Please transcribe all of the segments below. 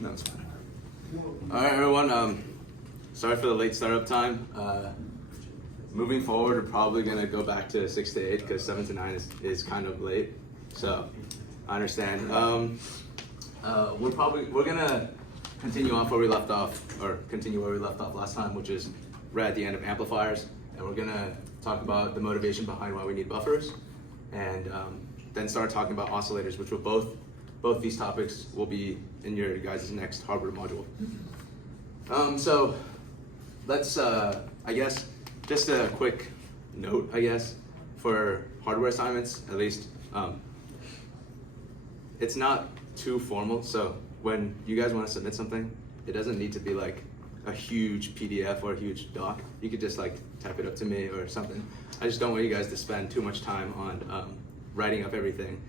No, it's fine. All right, everyone. Sorry for the late startup time. Moving forward, we're probably gonna go back to 6 to 8 because 7 to 9 is kind of late. So I understand. We're gonna continue off where we left off, or continue where we left off last time, which is right at the end of amplifiers, and we're gonna talk about the motivation behind why we need buffers, and then start talking about oscillators, which will both these topics will be in your guys' next hardware module. So let's, I guess, just a quick note, I guess, for hardware assignments, at least. It's not too formal, so when you guys want to submit something, it doesn't need to be like a huge PDF or a huge doc. You could just like type it up to me or something. I just don't want you guys to spend too much time on writing up everything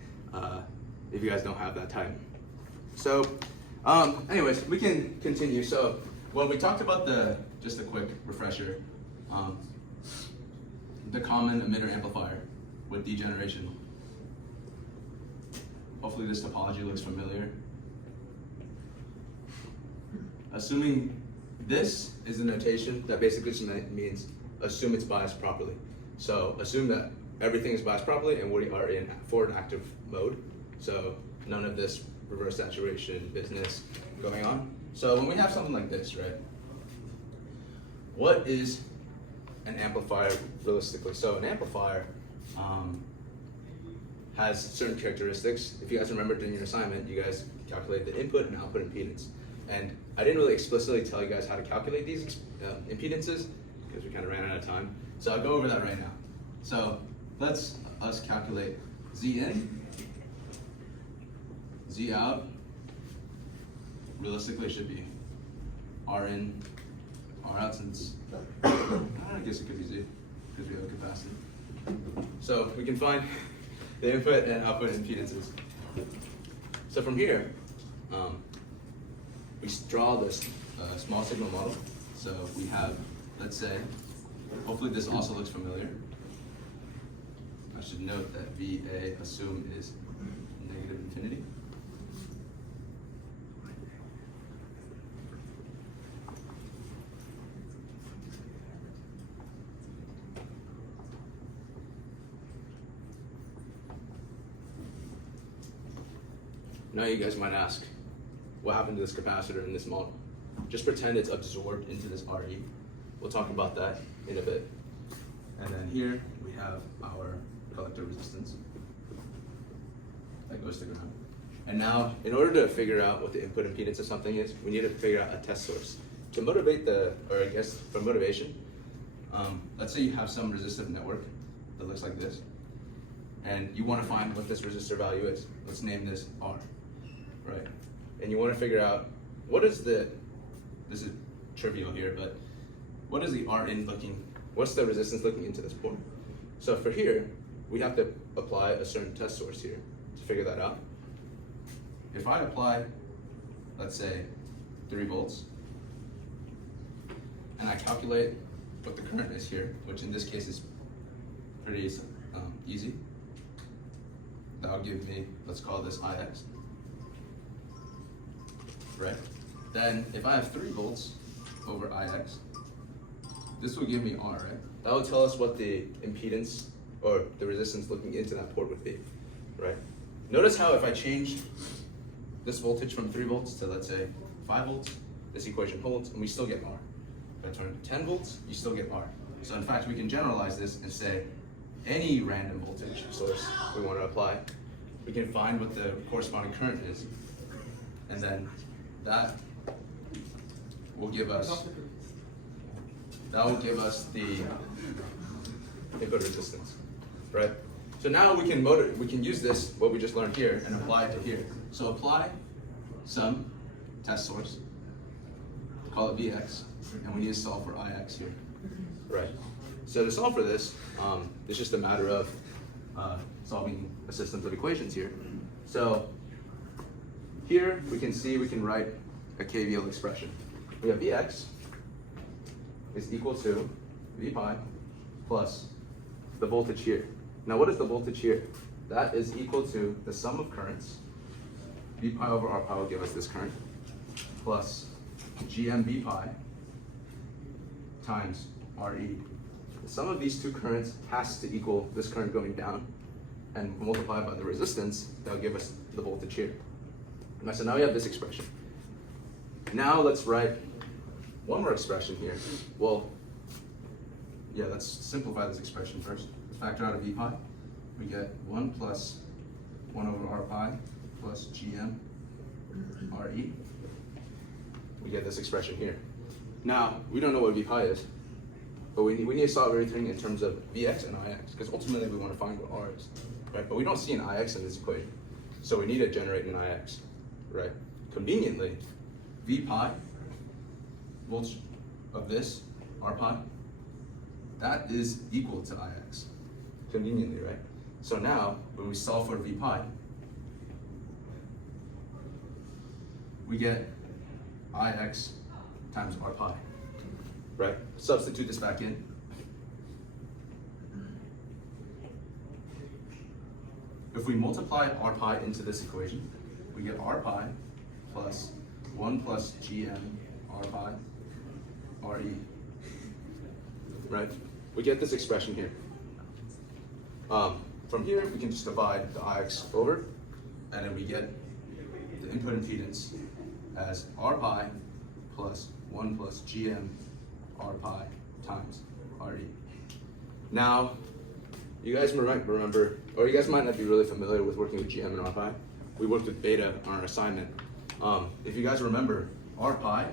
if you guys don't have that time. So anyways, we can continue. So when we talked about just a quick refresher, the common emitter amplifier with degeneration. Hopefully this topology looks familiar. Assuming this is the notation that basically means assume it's biased properly. So assume that everything is biased properly and we are in forward active mode. So none of this reverse saturation business going on. So when we have something like this, right? What is an amplifier realistically? So an amplifier has certain characteristics. If you guys remember during your assignment, you guys calculated the input and output impedance. And I didn't really explicitly tell you guys how to calculate these impedances because we kind of ran out of time. So I'll go over that right now. So let's us calculate Z in, Z out. Realistically, it should be R in, R out, since I guess it could be Z because we have capacity. So we can find the input and output impedances. So from here, we draw this small signal model. So we have, let's say, hopefully this also looks familiar. I should note that VA assume is negative infinity. Now you guys might ask, what happened to this capacitor in this model? Just pretend it's absorbed into this RE. We'll talk about that in a bit. And then here we have our collector resistance that goes to ground. And now, in order to figure out what the input impedance of something is, we need to figure out a test source. To motivate for motivation, let's say you have some resistive network that looks like this, and you want to find what this resistor value is. Let's name this R. Right, and you want to figure out what is this is trivial here, but what is the R in looking, what's the resistance looking into this port? So for here, we have to apply a certain test source here to figure that out. If I apply, let's say 3 volts, and I calculate what the current is here, which in this case is pretty easy, that'll give me, let's call this IX. Right? Then if I have 3 volts over IX, this will give me R, right? That will tell us what the impedance or the resistance looking into that port would be, right? Notice how if I change this voltage from 3 volts to, let's say, 5 volts, this equation holds and we still get R. If I turn it to 10 volts, you still get R. So in fact, we can generalize this and say any random voltage source we want to apply, we can find what the corresponding current is, and then that will give us the input resistance, right? So now we can use this, what we just learned here, and apply it to here. So apply some test source, call it Vx, and we need to solve for Ix here, right? So to solve for this, it's just a matter of solving a system of equations here. So here we can write a KVL expression. We have Vx is equal to V pi plus the voltage here. Now what is the voltage here? That is equal to the sum of currents. V pi over R pi will give us this current. plus GM pi times RE. The sum of these two currents has to equal this current going down, and multiplied by the resistance, that'll give us the voltage here. So now we have this expression. Now let's write one more expression here. Well, yeah, let's simplify this expression first. Let's factor out a V pi. We get 1 plus 1 over R pi plus GM RE. We get this expression here. Now, we don't know what V pi is, but we need to solve everything in terms of Vx and Ix, because ultimately we want to find what R is, right? But we don't see an Ix in this equation, so we need to generate an Ix, right? Conveniently, V pi, volts of this, R pi, that is equal to Ix, conveniently, right? So now, when we solve for V pi, we get Ix times R pi, right? Substitute this back in. If we multiply R pi into this equation, we get R pi plus 1 plus GM R pi RE, right? We get this expression here. From here, we can just divide the Ix over, and then we get the input impedance as R pi plus 1 plus GM R pi times RE. Now, you guys might remember, or you guys might not be really familiar with working with GM and R pi. We worked with beta on our assignment. If you guys remember, R pi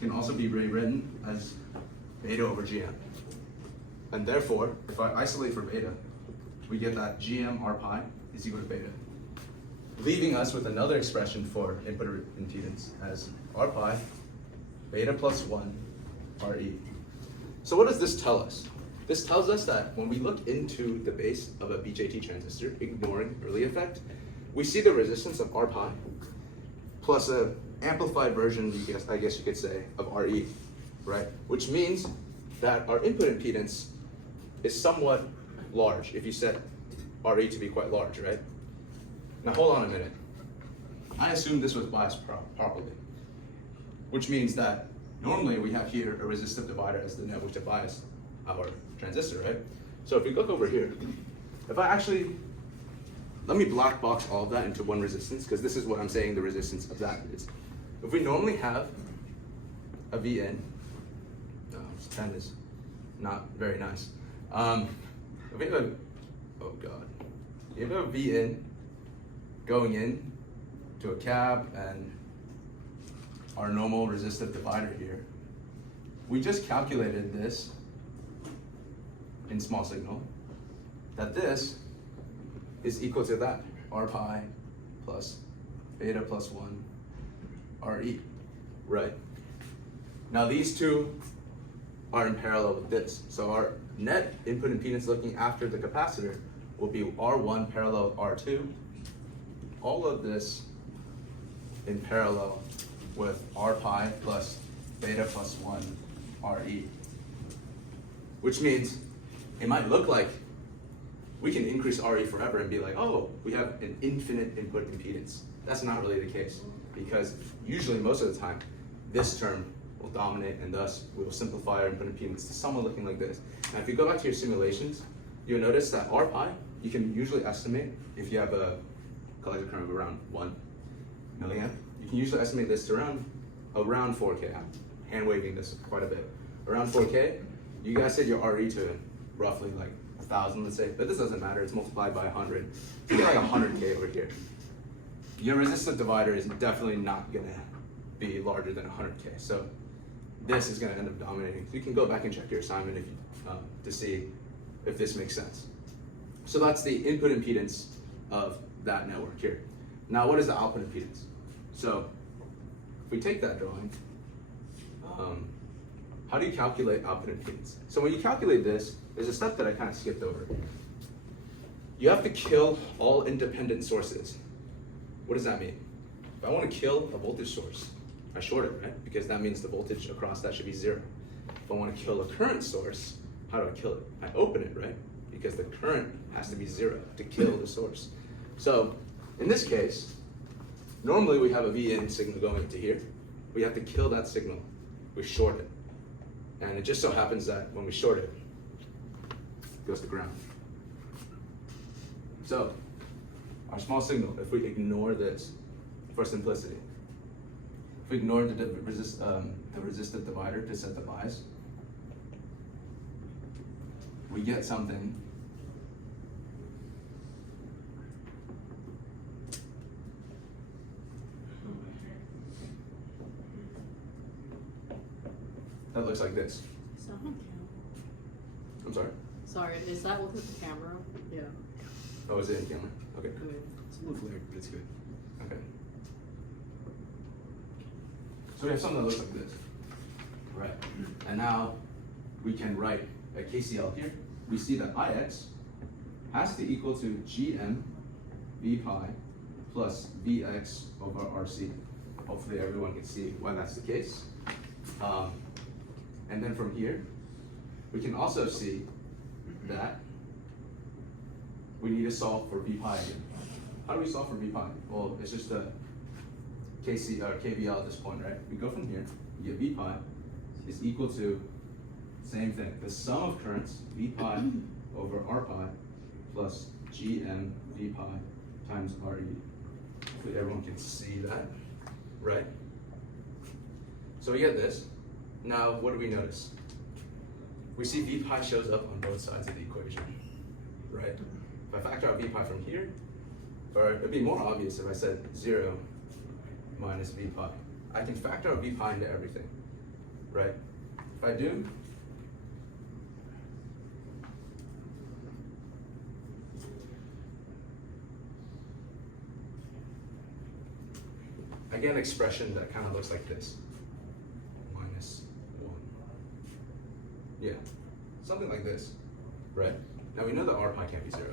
can also be rewritten as beta over GM. And therefore, if I isolate for beta, we get that GM R pi is equal to beta, leaving us with another expression for input impedance as R pi beta plus 1 RE. So what does this tell us? This tells us that when we look into the base of a BJT transistor, ignoring early effect, we see the resistance of R pi plus an amplified version, I guess you could say, of RE, right? Which means that our input impedance is somewhat large if you set RE to be quite large, right? Now hold on a minute. I assume this was biased properly, which means that normally we have here a resistive divider as the network to bias our transistor, right? So if we look over here, if I actually, let me black box all of that into one resistance, because this is what I'm saying the resistance of that is. If we normally have a VN, this pen is not very nice. If we have a, oh God, you have a VN going in to a cab and our normal resistive divider here, we just calculated this in small signal, that this is equal to that, R pi plus beta plus 1 RE, right? Now these two are in parallel with this. So our net input impedance looking after the capacitor will be R1 parallel with R2. All of this in parallel with R pi plus beta plus 1 RE. Which means it might look like we can increase RE forever and be like, oh, we have an infinite input impedance. That's not really the case, because usually most of the time, this term will dominate, and thus we will simplify our input impedance to somewhat looking like this. Now if you go back to your simulations, you'll notice that R pi, you can usually estimate, if you have a collector current of around 1 milliamp, you can usually estimate this to around 4K. I'm hand waving this quite a bit. Around 4K, you guys said your RE to roughly like 1,000, let's say, but this doesn't matter, it's multiplied by 100. So you get like 100K over here. Your resistive divider is definitely not gonna be larger than 100K. So this is gonna end up dominating. So you can go back and check your assignment if you, to see if this makes sense. So that's the input impedance of that network here. Now what is the output impedance? So if we take that drawing, how do you calculate output impedance? So when you calculate this, there's a step that I kind of skipped over. You have to kill all independent sources. What does that mean? If I want to kill a voltage source, I short it, right? Because that means the voltage across that should be 0. If I want to kill a current source, how do I kill it? I open it, right? Because the current has to be 0 to kill the source. So in this case, normally we have a VN signal going into here, we have to kill that signal. We short it. And it just so happens that when we short it, it goes to ground. So, our small signal, if we ignore this, for simplicity, if we ignore the resistive divider to set the bias, we get something that looks like this. Is that on camera? I'm sorry? Sorry, is that with the camera? Yeah. Oh, is it in camera? Okay. I mean, It's a little flared, but it's good. Okay. So we have something that looks like this. Right. And now we can write a KCL here. We see that Ix has to equal to Gm V pi plus Vx over Rc. Hopefully everyone can see why that's the case. And then from here, we can also see that we need to solve for V pi again. How do we solve for V pi? Well, it's just a KC or KVL at this point, right? We go from here, we get V pi is equal to, same thing, the sum of currents, V pi over R pi plus Gm V pi times Re. Hopefully everyone can see that, right? So we get this. Now, what do we notice? We see V pi shows up on both sides of the equation, right? If I factor out V pi from here, or it'd be more obvious if I said 0 minus V pi. I can factor out V pi into everything, right? If I do, I get an expression that kind of looks like this. Minus 1. Yeah, something like this, right? Now we know that R pi can't be 0,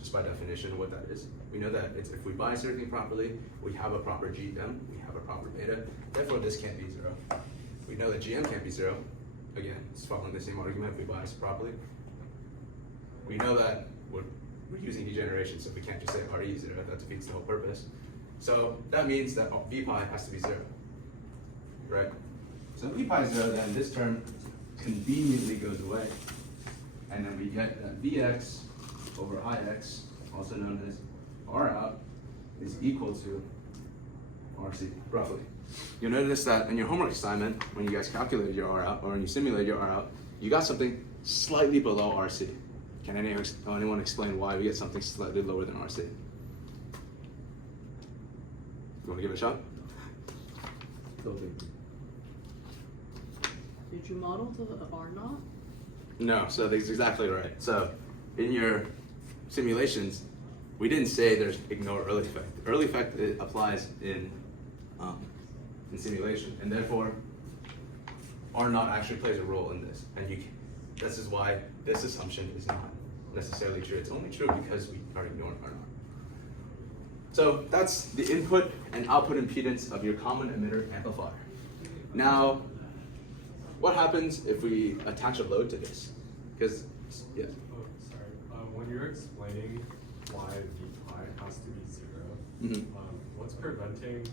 just by definition what that is. We know that it's, if we bias everything properly, we have a proper Gm, we have a proper beta, therefore this can't be 0. We know that Gm can't be 0. Again, it's following the same argument if we bias it properly. We know that we're using degeneration, so we can't just say Re is 0, that defeats the whole purpose. So that means that V pi has to be 0, right? So V pi is 0, then this term conveniently goes away. And then we get that Vx over Ix, also known as R out, is equal to Rc, roughly. You'll notice that in your homework assignment, when you guys calculated your R out, or when you simulated your R out, you got something slightly below Rc. Can anyone explain why we get something slightly lower than Rc? You want to give it a shot? did you model the R naught? No, so that's exactly right. So in your simulations, we didn't say there's ignore early effect. Early effect applies in simulation, and therefore R naught actually plays a role in this. And this is why this assumption is not necessarily true. It's only true because we are ignoring R naught. So that's the input and output impedance of your common emitter amplifier. Now, what happens if we attach a load to this? Because, yeah. Oh, sorry. When you're explaining why V pi has to be 0, what's preventing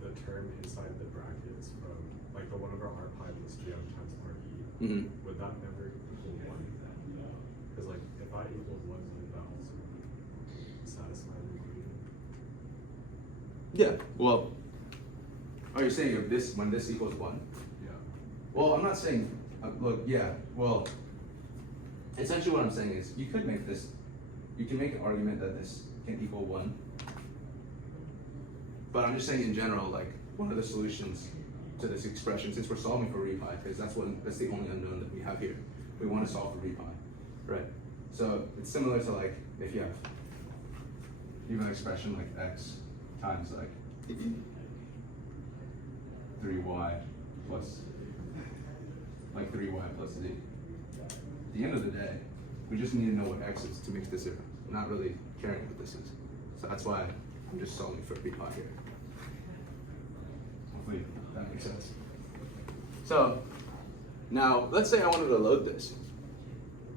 the term inside the brackets from, like the 1 over R pi plus Gm times Re, would that never equal 1? Because like, if I equals 1, would that also satisfy the equation? Yeah, well, are you saying if this, when this equals 1? Yeah. Well, I'm not saying, look, yeah, well, essentially what I'm saying is you could make this, you can make an argument that this can equal 1. But I'm just saying in general, like, one of the solutions to this expression, since we're solving for V pi, because that's the only unknown that we have here. We want to solve for V pi, right? So it's similar to like, if you have even an expression like x times like 3y plus, like 3y plus z. At the end of the day, we just need to know what x is to make this 0. I'm not really caring what this is. So that's why I'm just solving for V pi here. Hopefully that makes sense. So now let's say I wanted to load this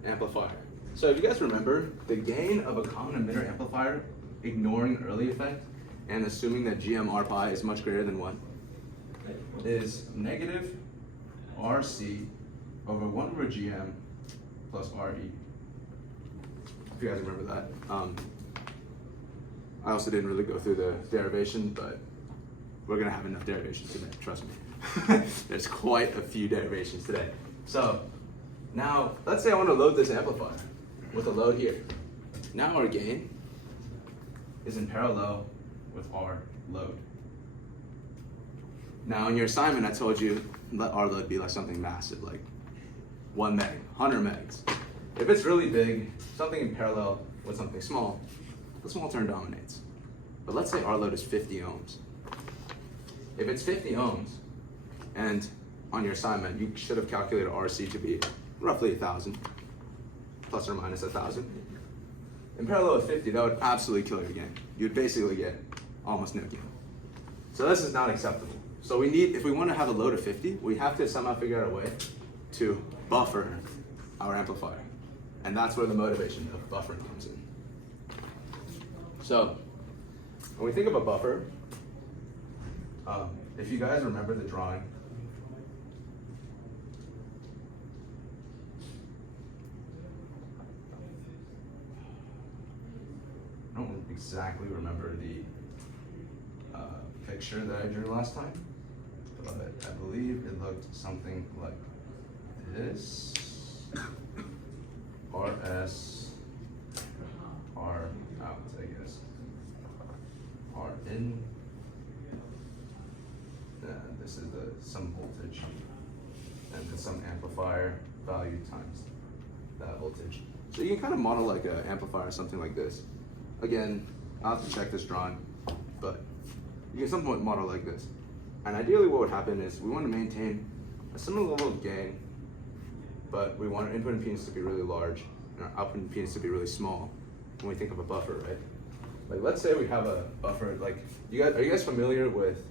amplifier. So if you guys remember, the gain of a common emitter amplifier, ignoring early effect, and assuming that Gm R pi is much greater than 1, is negative RC over 1 over GM plus RE. If you guys remember that. I also didn't really go through the derivation, but we're gonna have enough derivations today, trust me. There's quite a few derivations today. So now, let's say I want to load this amplifier with a load here. Now our gain is in parallel with our load. Now in your assignment, I told you let our load be like something massive, like 1 meg, 100 megs. If it's really big, something in parallel with something small, the small term dominates. But let's say our load is 50 ohms. If it's 50 ohms, and on your assignment, you should have calculated RC to be roughly 1,000, plus or minus 1,000. In parallel with 50, that would absolutely kill your gain. You'd basically get almost no gain. So this is not acceptable. So we need, if we want to have a load of 50, we have to somehow figure out a way to buffer our amplifier. And that's where the motivation of buffering comes in. So when we think of a buffer, if you guys remember the drawing, I don't exactly remember the picture that I drew last time, but I believe it looked something like this. RS, R out, I guess. R in. This is some voltage, and then some amplifier value times that voltage. So you can kind of model like an amplifier, something like this. Again, I'll have to check this drawing, but you can somewhat model like this. And ideally what would happen is we want to maintain a similar level of gain, but we want our input impedance to be really large and our output impedance to be really small when we think of a buffer, right? Like let's say we have a buffer, like are you guys familiar with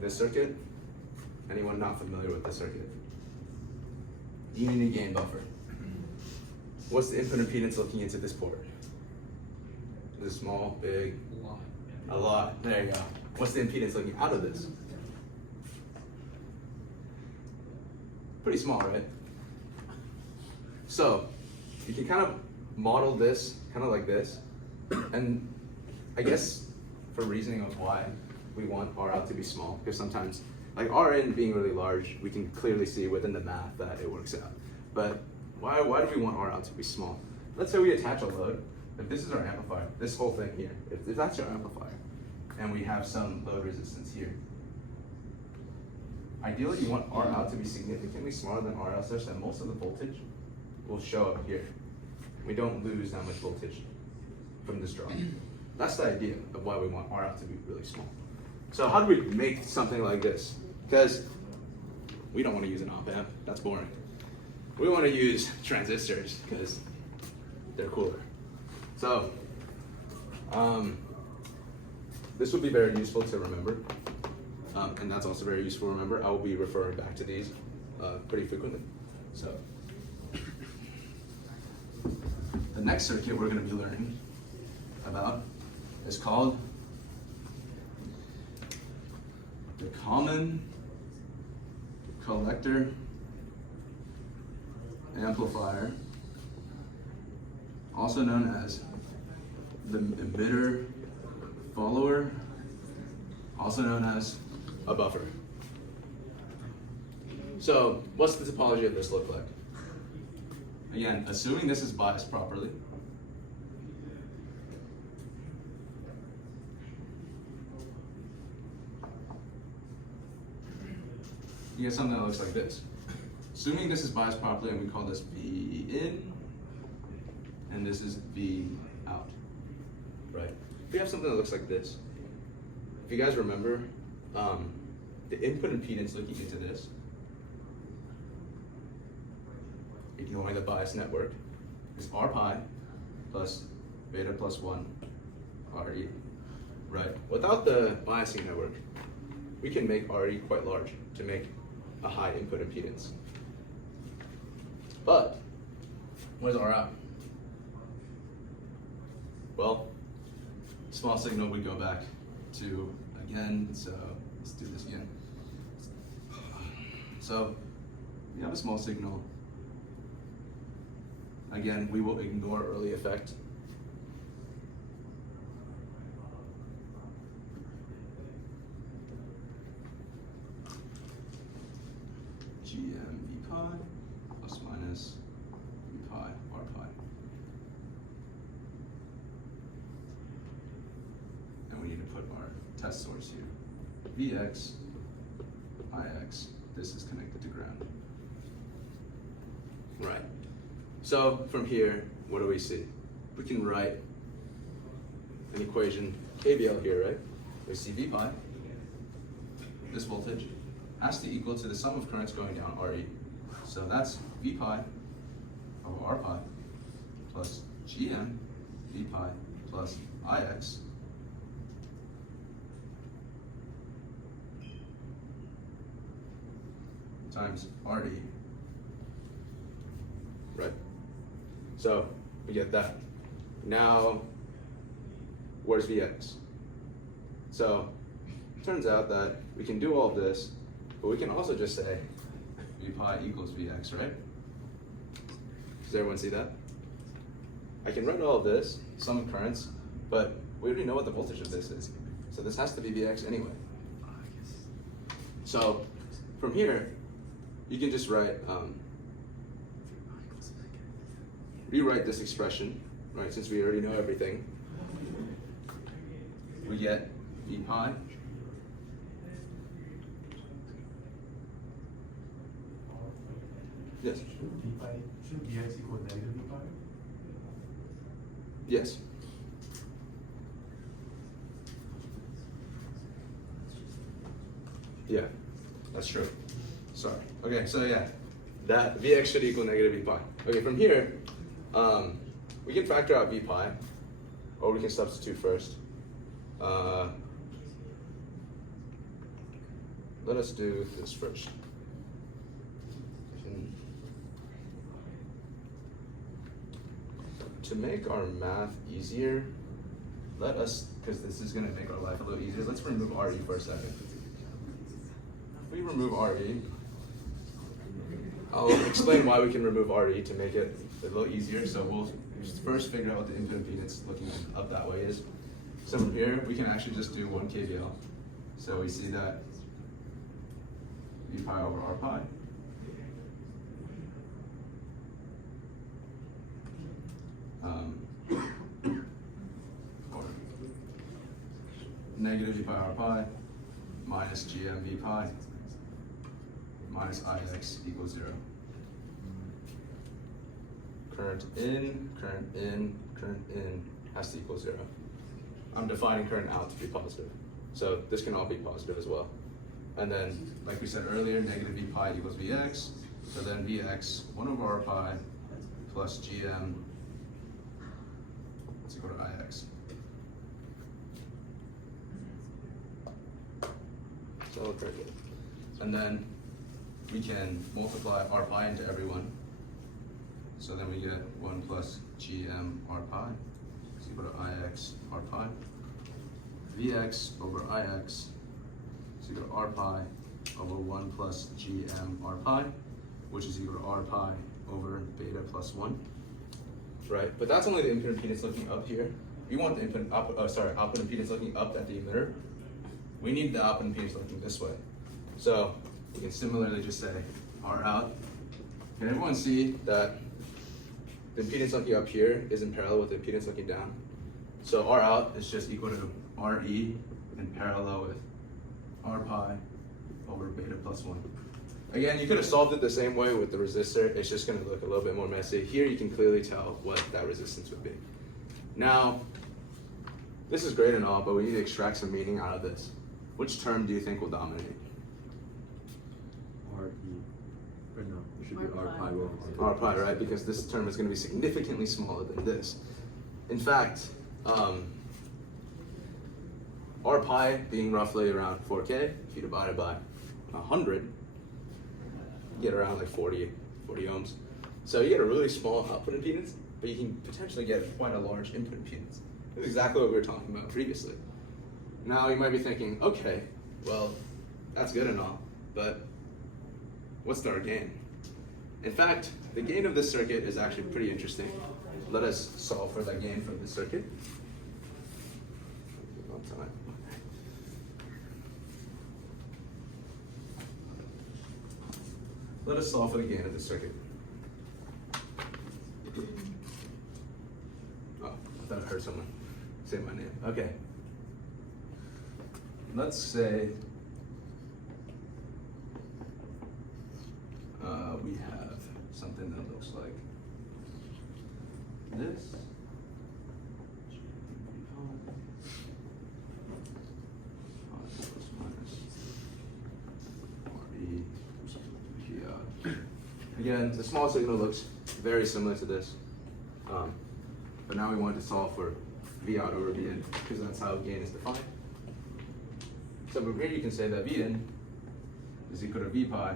this circuit? Anyone not familiar with this circuit? Unity gain buffer. What's the input impedance looking into this port? Is it small, big? A lot. A lot. There you go. What's the impedance looking out of this? Pretty small, right? So you can kind of model this kind of like this, and I guess for reasoning of why we want R out to be small, because sometimes like R in being really large, we can clearly see within the math that it works out. But why do we want R out to be small? Let's say we attach a load. If this is our amplifier, this whole thing here, if that's our amplifier, and we have some load resistance here, ideally you want R out to be significantly smaller than R out such that most of the voltage will show up here. We don't lose that much voltage from this drop. That's the idea of why we want R out to be really small. So how do we make something like this? Because we don't want to use an op amp, that's boring. We want to use transistors because they're cooler. So this would be very useful to remember, and that's also very useful to remember. I will be referring back to these pretty frequently. So the next circuit we're going to be learning about is called the common collector amplifier, also known as the emitter follower, also known as a buffer. So what's the topology of this look like? Again, assuming this is biased properly, you get something that looks like this. Assuming this is biased properly, and we call this V in, and this is V out, right? If we have something that looks like this, if you guys remember, the input impedance looking into this, ignoring the bias network, is R pi plus beta plus 1 RE, right? Without the biasing network, we can make RE quite large to make a high input impedance. But where's R out? Well, small signal would go back to again, so let's do this again. So we have a small signal. Again, we will ignore early effect. GM V pi plus minus V pi R pi. And we need to put our test source here. Vx, Ix, this is connected to ground. Right. So from here, what do we see? We can write an equation, KVL here, right? We see V pi, this voltage, has to equal to the sum of currents going down, RE. So that's V pi over R pi plus GM V pi plus Ix times RE. Right. So we get that. Now, where's Vx? So turns out that we can do all of this, but we can also just say V pi equals Vx, right? Does everyone see that? I can write all of this, sum of currents, but we already know what the voltage of this is. So this has to be Vx anyway. So from here, you can just write, rewrite this expression, right? Since we already know everything, we get V pi yes. Should Vx equal negative V pi? Yes. Yeah, that's true. Sorry. Okay, so yeah, that Vx should equal negative V pi. Okay, from here, we can factor out V pi, or we can substitute first. Let us do this first. To make our math easier, let us, because this is going to make our life a little easier, let's remove RE for a second. If we remove RE, I'll explain why we can remove RE to make it a little easier. So we'll just first figure out what the input impedance looking up that way is. So from here, we can actually just do 1 KVL. So we see that V pi over R pi or negative V pi R pi minus GM V pi minus Ix equals 0. Current in, current in, current in has to equal 0. I'm defining current out to be positive. So this can all be positive as well. And then, like we said earlier, negative V pi equals Vx. So then Vx, 1 over R pi plus GM is equal to Ix. So very good. And then we can multiply R pi into everyone. So then we get 1 plus GM R pi is equal to Ix R pi. Vx over Ix is equal to R pi over 1 plus GM R pi, which is equal to R pi over beta plus 1. Right, but that's only the input impedance looking up here. We want the output impedance looking up at the emitter. We need the output impedance looking this way. So we can similarly just say R out. Can everyone see that the impedance looking up here is in parallel with the impedance looking down? So R out is just equal to RE in parallel with R pi over beta plus 1. Again, you could have solved it the same way with the resistor. It's just going to look a little bit more messy. Here you can clearly tell what that resistance would be. Now, this is great and all, but we need to extract some meaning out of this. Which term do you think will dominate? RE. Or no, it should be R R pi. pi over R pi, right? Because this term is going to be significantly smaller than this. In fact, R pi being roughly around 4K, if you divide it by 100, you get around like 40 ohms. So you get a really small output impedance, but you can potentially get quite a large input impedance. This is exactly what we were talking about previously. Now you might be thinking, okay, well, that's good and all, but what's our gain? In fact, the gain of this circuit is actually pretty interesting. Let us solve for that gain from this circuit. Let us solve for the gain of this circuit. Oh, I thought I heard someone say my name. Okay. Let's say we have something that looks like this. Again, the small signal looks very similar to this, but now we want to solve for V out over V in because that's how gain is defined. So from here you can say that V in is equal to V pi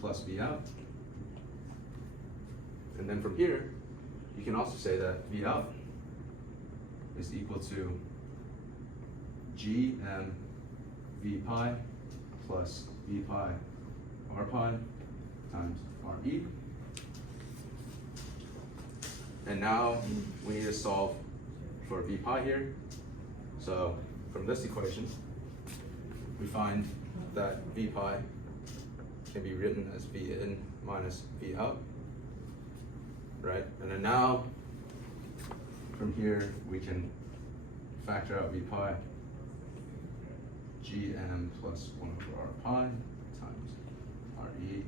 plus V out. And then from here, you can also say that V out is equal to GM V pi plus V pi R pi times RE. And now we need to solve for V pi here. So from this equation, we find that V pi can be written as V in minus V out, right? And then now, from here, we can factor out V pi, GM plus 1 over R pi times RE.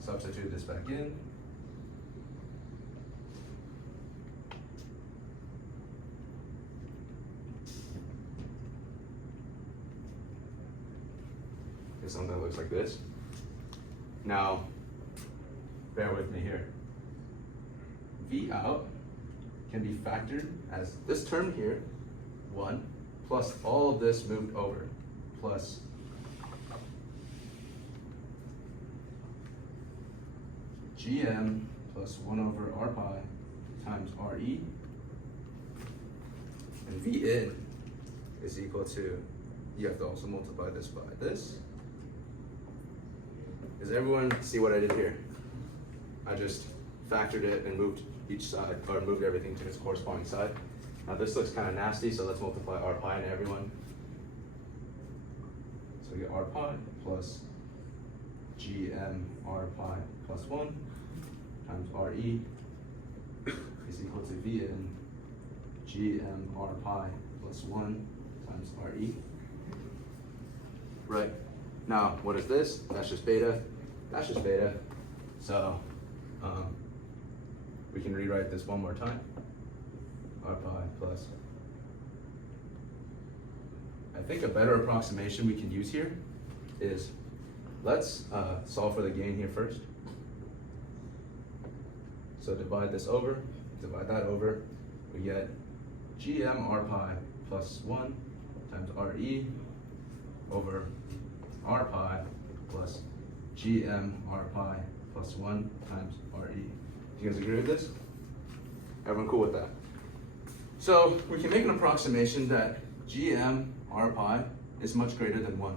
Substitute this back in. Get something that looks like this. Now, bear with me here. V out can be factored as this term here, 1, plus all of this moved over, plus GM plus 1 over R pi times RE, and V in is equal to, you have to also multiply this by this. Does everyone see what I did here? I just factored it and moved each side, or moved everything to its corresponding side. Now this looks kind of nasty, so let's multiply R pi and everyone. So we get R pi plus GM R pi plus 1 times RE is equal to V in GM R pi plus 1 times RE. Right. Now, what is this? That's just beta. That's just beta. So, we can rewrite this one more time. R pi plus. I think a better approximation we can use here is, let's solve for the gain here first. So divide this over, divide that over, we get GM R pi plus 1 times RE over R pi plus GM R pi plus 1 times RE. Do you guys agree with this? Everyone cool with that? So we can make an approximation that GM R pi is much greater than 1.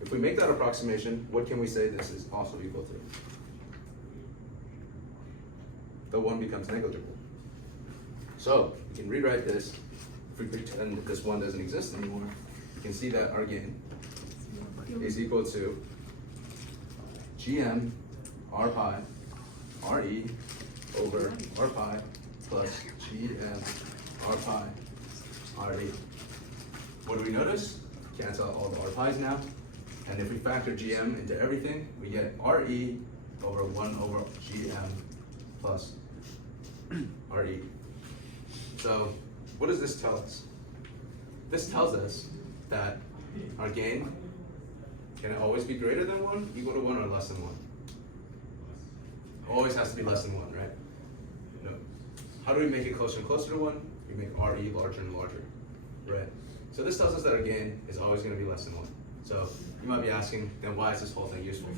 If we make that approximation, what can we say this is also equal to? The 1 becomes negligible. So we can rewrite this. If we pretend this 1 doesn't exist anymore, we can see that our gain is equal to GM R pi RE over R pi plus GM R pi RE. What do we notice? Cancel out all the R pi's now. And if we factor GM into everything, we get RE over 1 over GM plus RE. So what does this tell us? This tells us that our gain can it always be greater than 1, equal to 1, or less than 1? Always has to be less than 1, right? No. How do we make it closer and closer to 1? We make RE larger and larger, right? So this tells us that our gain is always going to be less than 1. So you might be asking, then why is this whole thing useful?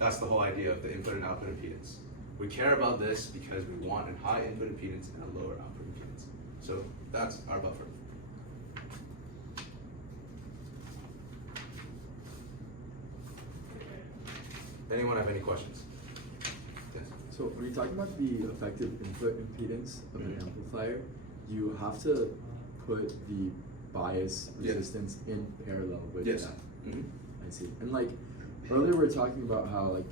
That's the whole idea of the input and output impedance. We care about this because we want a high input impedance and a lower output impedance. So that's our buffer. Anyone have any questions? Yes. So when you're talking about the effective input impedance of an Mhm. amplifier, you have to put the bias Yeah. resistance in parallel with Yes. that. Mhm. I see. And like earlier we were talking about how like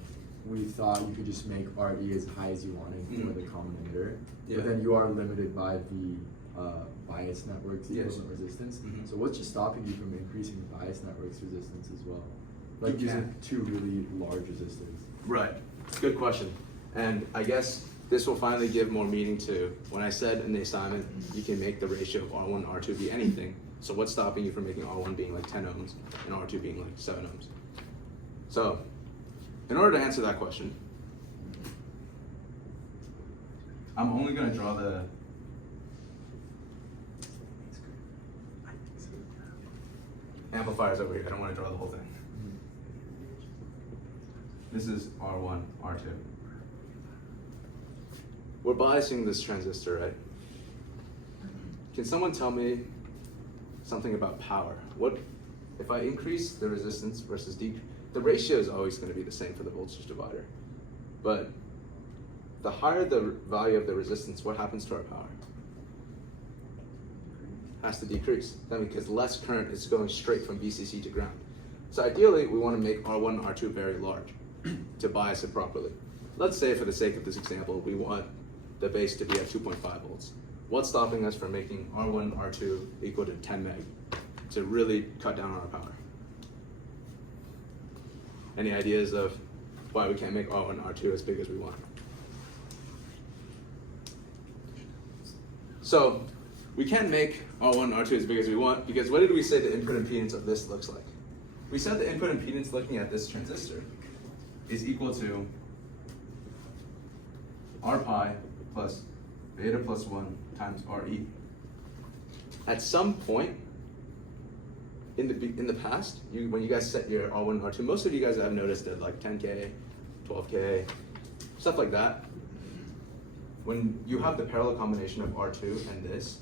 we thought you could just make RE as high as you wanted for Mhm. the common emitter, Yeah. but then you are limited by the bias network's Yes. equivalent resistance. Mhm. So what's just stopping you from increasing the bias network's resistance as well? Like You using can. two really large resistors. Right. It's a good question. And I guess this will finally give more meaning to when I said in the assignment you can make the ratio of R1 and R2 be anything. So what's stopping you from making R1 being like 10 ohms and R2 being like 7 ohms? So in order to answer that question, I'm only going to draw the amplifiers over here. I don't want to draw the whole thing. This is R1, R2. We're biasing this transistor, right? Can someone tell me something about power? What if I increase the resistance versus decrease? The ratio is always going to be the same for the voltage divider. But the higher the value of the resistance, what happens to our power? Has to decrease. That means because less current is going straight from VCC to ground. So ideally, we want to make R1 and R2 very large to bias it properly. Let's say for the sake of this example, we want the base to be at 2.5 volts. What's stopping us from making R1, R2 equal to 10 meg to really cut down on our power? Any ideas of why we can't make R1, R2 as big as we want? So we can make R1, R2 as big as we want because what did we say the input impedance of this looks like? We said the input impedance looking at this transistor is equal to R pi plus beta plus 1 times RE. At some point in the past, when you guys set your R1 and R2, most of you guys have noticed that like 10K, 12K, stuff like that. When you have the parallel combination of R2 and this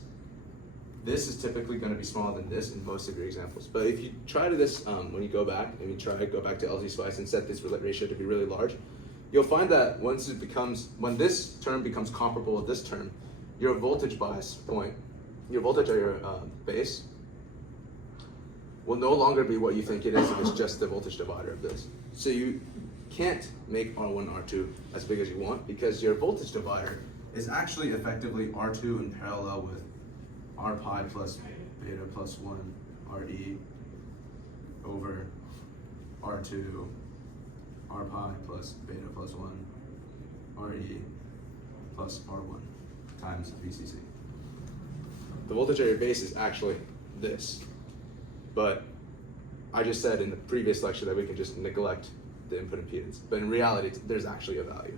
is typically going to be smaller than this in most of your examples. But if you try to this, when you go back and you try to go back to LT Spice and set this ratio to be really large, you'll find that when this term becomes comparable with this term, your voltage bias point, your voltage or your base, will no longer be what you think it is if it's just the voltage divider of this. So you can't make R1, R2 as big as you want because your voltage divider is actually effectively R2 in parallel with R pi plus beta plus 1 RE over R2 R pi plus beta plus 1 RE plus R1 times VCC. The voltage of your base is actually this, but I just said in the previous lecture that we can just neglect the input impedance, but in reality there's actually a value.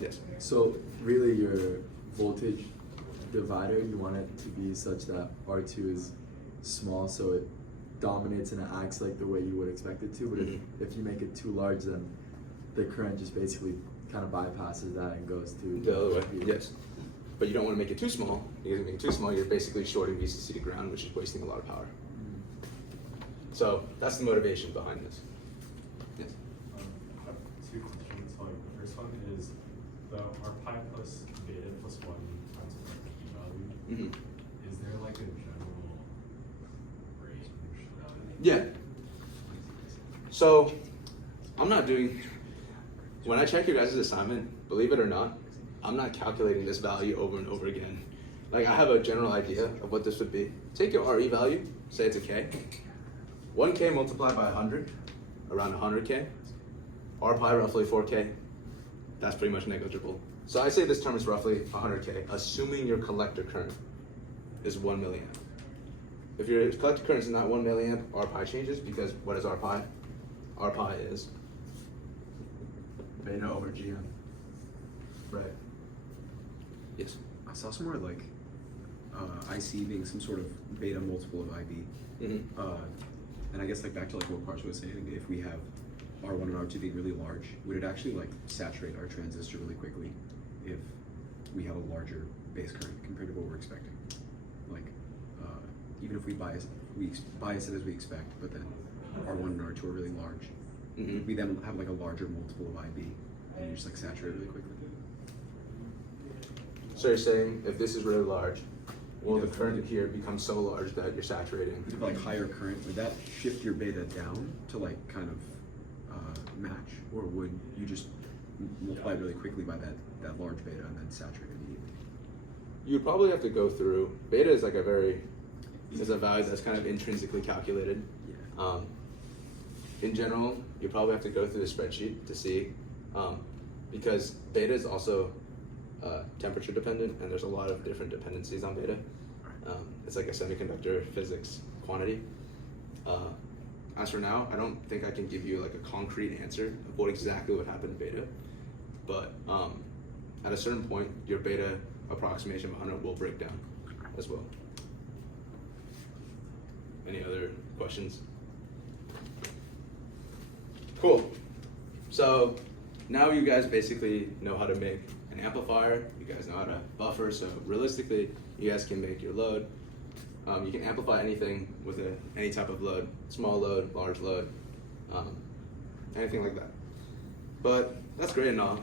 Yes? So really your voltage divider, you want it to be such that R2 is small so it dominates and it acts like the way you would expect it to, but if you make it too large, then the current just basically kind of bypasses that and goes to The other way, yes. But you don't want to make it too small, because if you make it too small, you're basically shorting VCC to ground, which is wasting a lot of power. So that's the motivation behind this. Yes. I have two questions. Like the first one is the R pi plus beta plus 1 times the P value. Is there like a general range? Yeah. So I'm not doing, when I check your guys' assignment, believe it or not, I'm not calculating this value over and over again. Like I have a general idea of what this would be. Take your RE value, say it's a K. 1K multiplied by 100, around 100K. R pi roughly 4K. That's pretty much negligible. So I say this term is roughly 100K, assuming your collector current is 1 milliamp. If your collector current is not 1 milliamp, R pi changes because what is R pi? R pi is beta over GM. Right. Yes. I saw somewhere like IC being some sort of beta multiple of IB. Mm-hmm. And I guess like back to like what Parsa was saying, if we have R1 and R2 being really large, would it actually like saturate our transistor really quickly if we have a larger base current compared to what we're expecting? Like, even if we bias it as we expect, but then R1 and R2 are really large, Mhm. we then have like a larger multiple of IB, and you just like saturate really quickly. So you're saying if this is really large, will the Yeah. current here become so large that you're saturating? If you have like higher current, would that shift your beta down to like kind of match, or would you just multiply really quickly by that large beta and then saturate immediately? You'd probably have to go through, beta is like is a value that's kind of intrinsically calculated. Yeah. In general, you probably have to go through the spreadsheet to see, because beta is also temperature dependent, and there's a lot of different dependencies on beta. It's like a semiconductor physics quantity. As for now, I don't think I can give you like a concrete answer of what exactly would happen in beta, but at a certain point, your beta approximation boundary will break down as well. Any other questions? Cool. So now you guys basically know how to make an amplifier. You guys know how to buffer. So realistically, you guys can make your load. You can amplify anything with any type of load, small load, large load, anything like that. But that's great and all.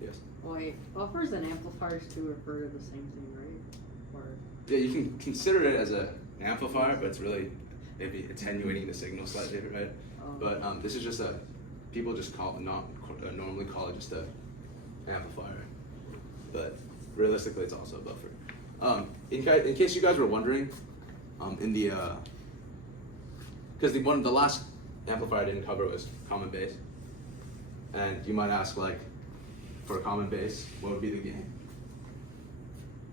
Yes. Wait, buffers and amplifiers too refer to the same thing, right? Or Yeah, you can consider it as an amplifier, but it's really maybe attenuating the signal slightly, right? But this is just people just normally call it just a amplifier, but realistically it's also a buffer. In case you guys were wondering, in the because the last amplifier I didn't cover was common base, and you might ask, like, for a common base, what would be the gain?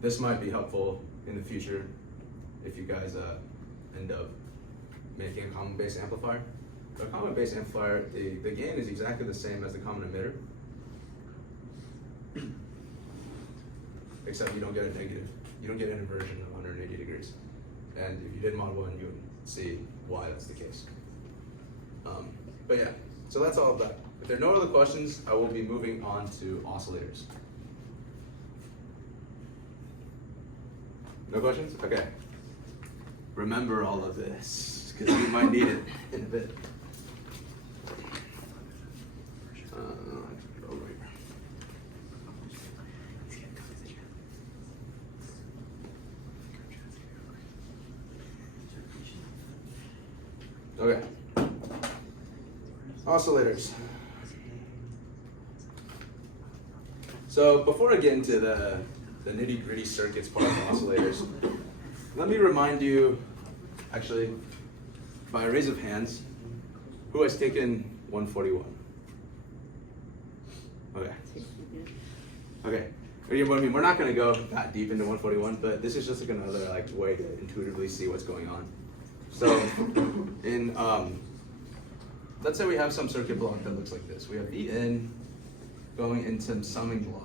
This might be helpful in the future if you guys end up making a common base amplifier. A common base amplifier, the gain is exactly the same as the common emitter, except you don't get a negative. You don't get an inversion of 180 degrees. And if you did mod 1, you would see why that's the case. But yeah, so that's all of that. If there are no other questions, I will be moving on to oscillators. No questions? Okay. Remember all of this, because you might need it in a bit. Over here. Okay. Oscillators. So before I get into the nitty-gritty circuits part of oscillators, let me remind you, actually, by a raise of hands, who has taken 141? Okay. Okay. I mean, we're not going to go that deep into 141, but this is just like another way to intuitively see what's going on. So, in let's say we have some circuit block that looks like this. We have V in going into summing block.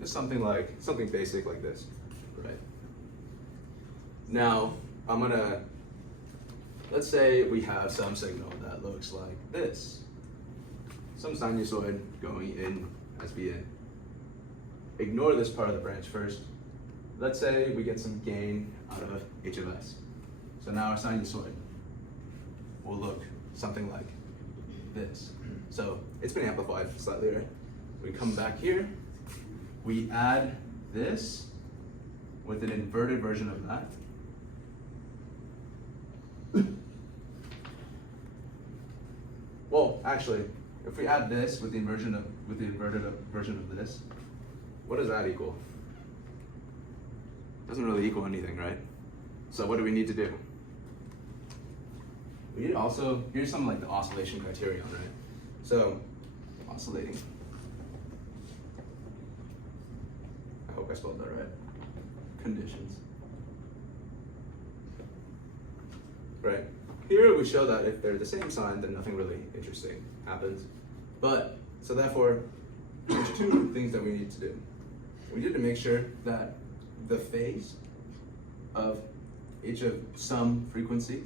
Just something basic like this, right? Now, let's say we have some signal that looks like this. Some sinusoid going in as V in. Ignore this part of the branch first. Let's say we get some gain out of H of S. So now our sinusoid will look something like this. So it's been amplified slightly, right? We come back here, we add this with an inverted version of that. Well, actually, if we add this with the inverted version of this, what does that equal? Doesn't really equal anything, right? So what do we need to do? We need also, here's some the oscillation criterion, right? So, oscillating. I hope I spelled that right. Conditions. Right? Here we show that if they're the same sign, then nothing really interesting happens. But, so therefore, there's two things that we need to do. We need to make sure that the phase of h of some frequency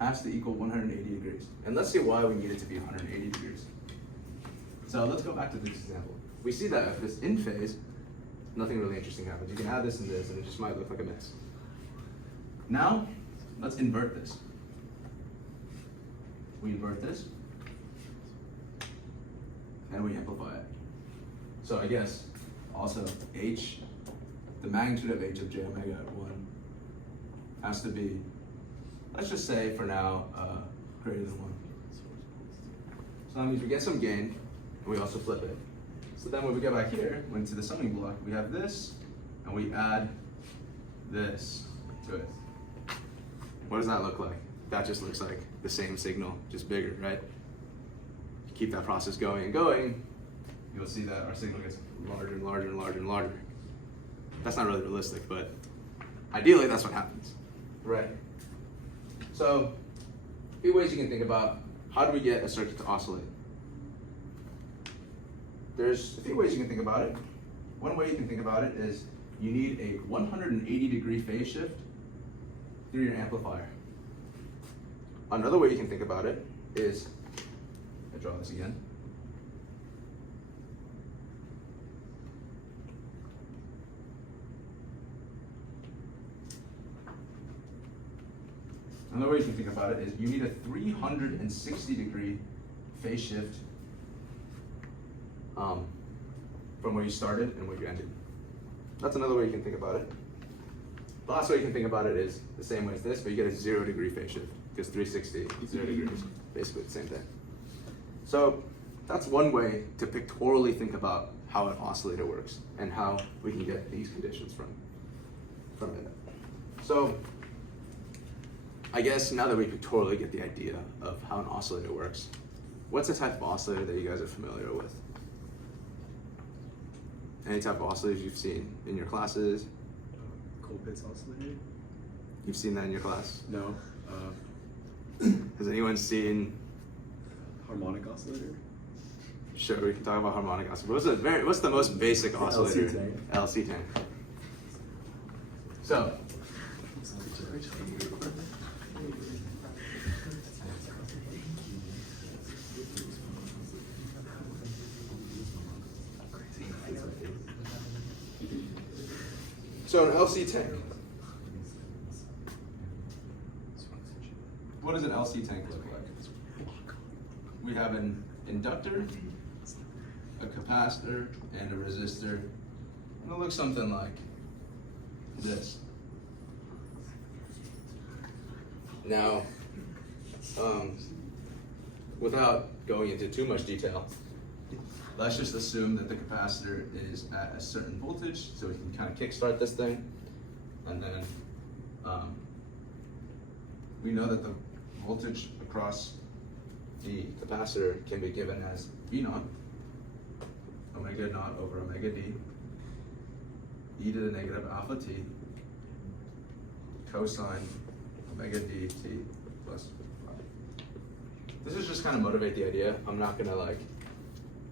has to equal 180 degrees. And let's see why we need it to be 180 degrees. So let's go back to this example. We see that if it's in phase, nothing really interesting happens. You can add this and this, and it just might look like a mix. Now, let's invert this. We invert this, and we amplify it. So I guess also h, the magnitude of h of j omega at 1 has to be, let's just say for now, greater than 1. So that means we get some gain, and we also flip it. So then when we go back here, when to the summing block, we have this, and we add this to it. What does that look like? That just looks like the same signal, just bigger, right? Keep that process going and going, you'll see that our signal gets larger and larger and larger and larger. That's not really realistic, but ideally that's what happens, right? So, a few ways you can think about how do we get a circuit to oscillate. There's a few ways you can think about it. One way you can think about it is you need a 180 degree phase shift through your amplifier. Another way you can think about it is, I draw this again. Another way you can think about it is you need a 360 degree phase shift from where you started and where you ended. That's another way you can think about it. The last way you can think about it is the same way as this, but you get a 0 degree phase shift, because 360, 0 degrees, basically the same thing. So that's one way to pictorially think about how an oscillator works and how we can get these conditions from it. So I guess now that we pictorially get the idea of how an oscillator works, what's the type of oscillator that you guys are familiar with? Any type of oscillators you've seen in your classes? Colpitts oscillator? You've seen that in your class? No. Has anyone seen? Harmonic oscillator? Sure, we can talk about harmonic oscillator. What's the most basic oscillator? LC tank. LC tank. So, an LC tank. What does an LC tank look like? We have an inductor, a capacitor, and a resistor. And it looks something like this. Now, without going into too much detail, let's just assume that the capacitor is at a certain voltage, so we can kind of kickstart this thing. And then we know that the voltage across the capacitor can be given as E naught, omega naught over omega d, e to the negative alpha t, cosine omega d t plus 5. This is just kind of motivate the idea. I'm not gonna like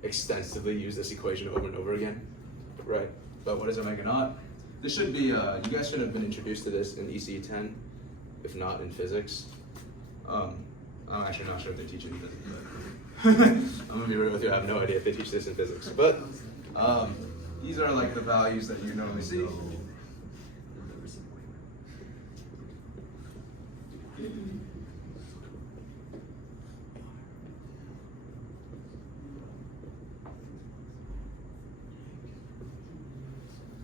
extensively use this equation over and over again, right? But what is omega naught? This should be, you guys should have been introduced to this in ECE 10, if not in physics. I'm actually not sure if they teach it in physics, but I'm gonna be real with you, I have no idea if they teach this in physics. But these are like the values that you normally see.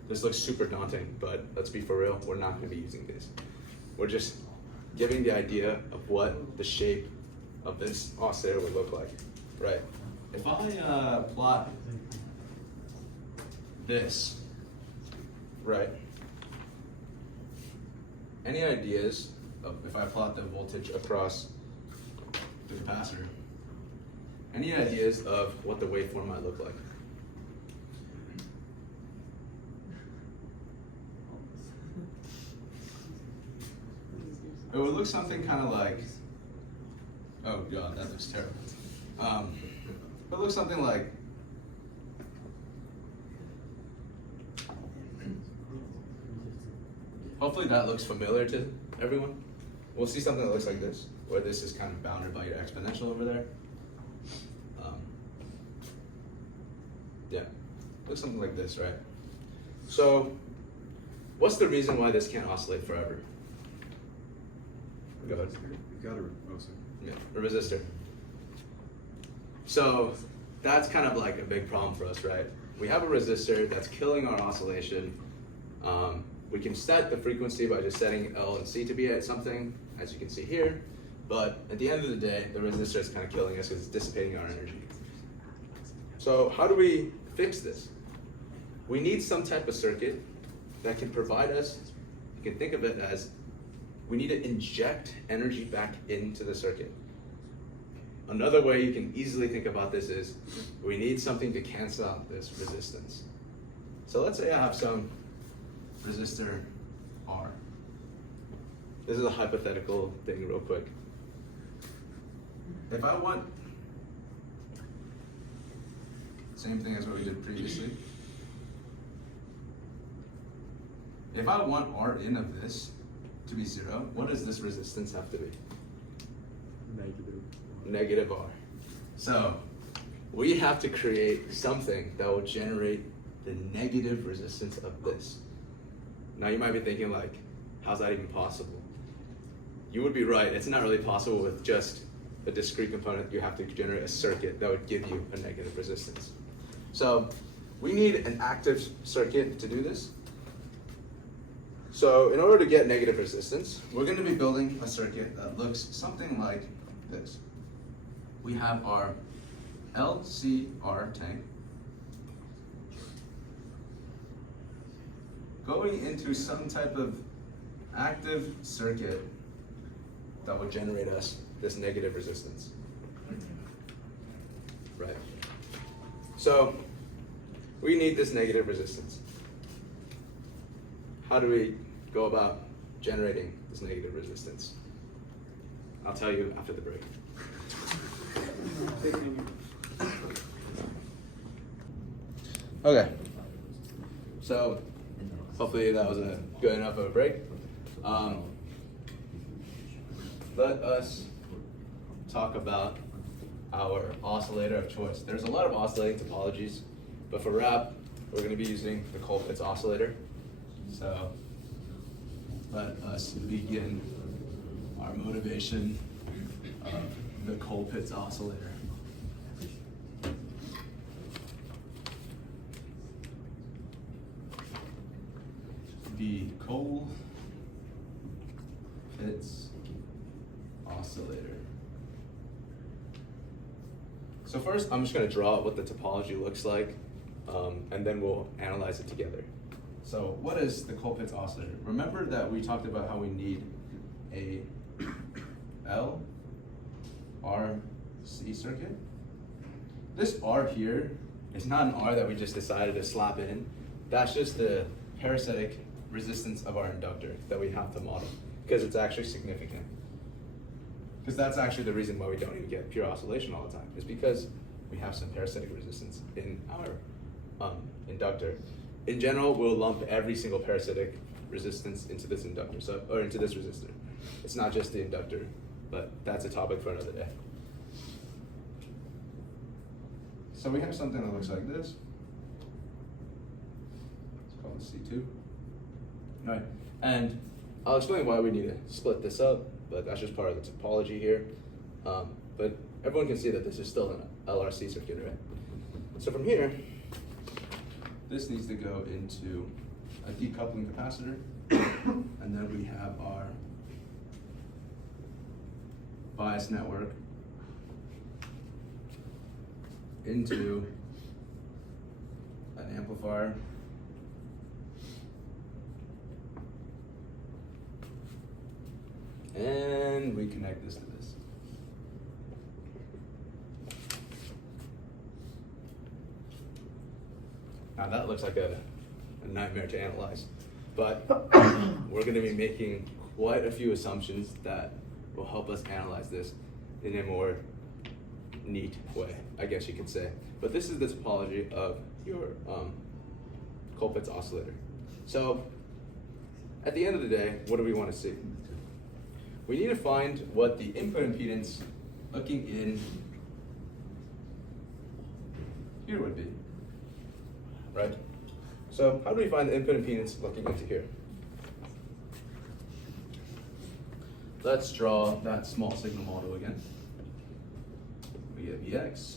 This looks super daunting, but let's be for real, we're not going to be using these. We're just giving the idea of what the shape of this oscillator would look like, right? If I plot this, right? Any ideas of if I plot the voltage across the capacitor? Any ideas of what the waveform might look like? It would look something kind of like, oh god, that looks terrible. It looks something like hopefully that looks familiar to everyone. We'll see something that looks like this, where this is kind of bounded by your exponential over there. Yeah, looks something like this, right? So, what's the reason why this can't oscillate forever? Go ahead. You've got a, oh, sorry. Yeah, a resistor. So that's kind of like a big problem for us, right? We have a resistor that's killing our oscillation. We can set the frequency by just setting L and C to be at something, as you can see here. But at the end of the day, the resistor is kind of killing us because it's dissipating our energy. So how do we fix this? We need some type of circuit that can provide us, you can think of it as, we need to inject energy back into the circuit. Another way you can easily think about this is, we need something to cancel out this resistance. So let's say I have some resistor R. This is a hypothetical thing real quick. If I want, same thing as what we did previously. If I want R in of this to be 0, what does this resistance have to be? Negative R. So we have to create something that will generate the negative resistance of this. Now you might be thinking like, how's that even possible? You would be right, it's not really possible with just a discrete component. You have to generate a circuit that would give you a negative resistance. So we need an active circuit to do this. So in order to get negative resistance, we're going to be building a circuit that looks something like this. We have our LCR tank going into some type of active circuit that will generate us this negative resistance. Right. So we need this negative resistance. How do we go about generating this negative resistance? I'll tell you after the break. Okay, so hopefully that was a good enough of a break. Let us talk about our oscillator of choice. There's a lot of oscillating topologies, but for rap, we're going to be using the Colpitts oscillator. So let us begin our motivation of the Colpitts oscillator. The Colpitts oscillator. So first, I'm just going to draw what the topology looks like, and then we'll analyze it together. So what is the Colpitts oscillator? Remember that we talked about how we need a L, R, C circuit? This R here is not an R that we just decided to slap in. That's just the parasitic resistance of our inductor that we have to model, because it's actually significant. Because that's actually the reason why we don't even get pure oscillation all the time, is because we have some parasitic resistance in our inductor. In general, we'll lump every single parasitic resistance into this inductor, or into this resistor. It's not just the inductor, but that's a topic for another day. So we have something that looks like this. Let's call it C2. All right, and I'll explain why we need to split this up, but that's just part of the topology here. But everyone can see that this is still an LRC circuit, right? So from here, this needs to go into a decoupling capacitor, and then we have our bias network into an amplifier, and we connect this to this. Now that looks like a nightmare to analyze, but we're going to be making quite a few assumptions that will help us analyze this in a more neat way, I guess you could say. But this is the topology of your Colpitts oscillator. So at the end of the day, what do we want to see? We need to find what the input impedance looking in here would be, right? So how do we find the input impedance looking into here? Let's draw that small signal model again. We get Vx.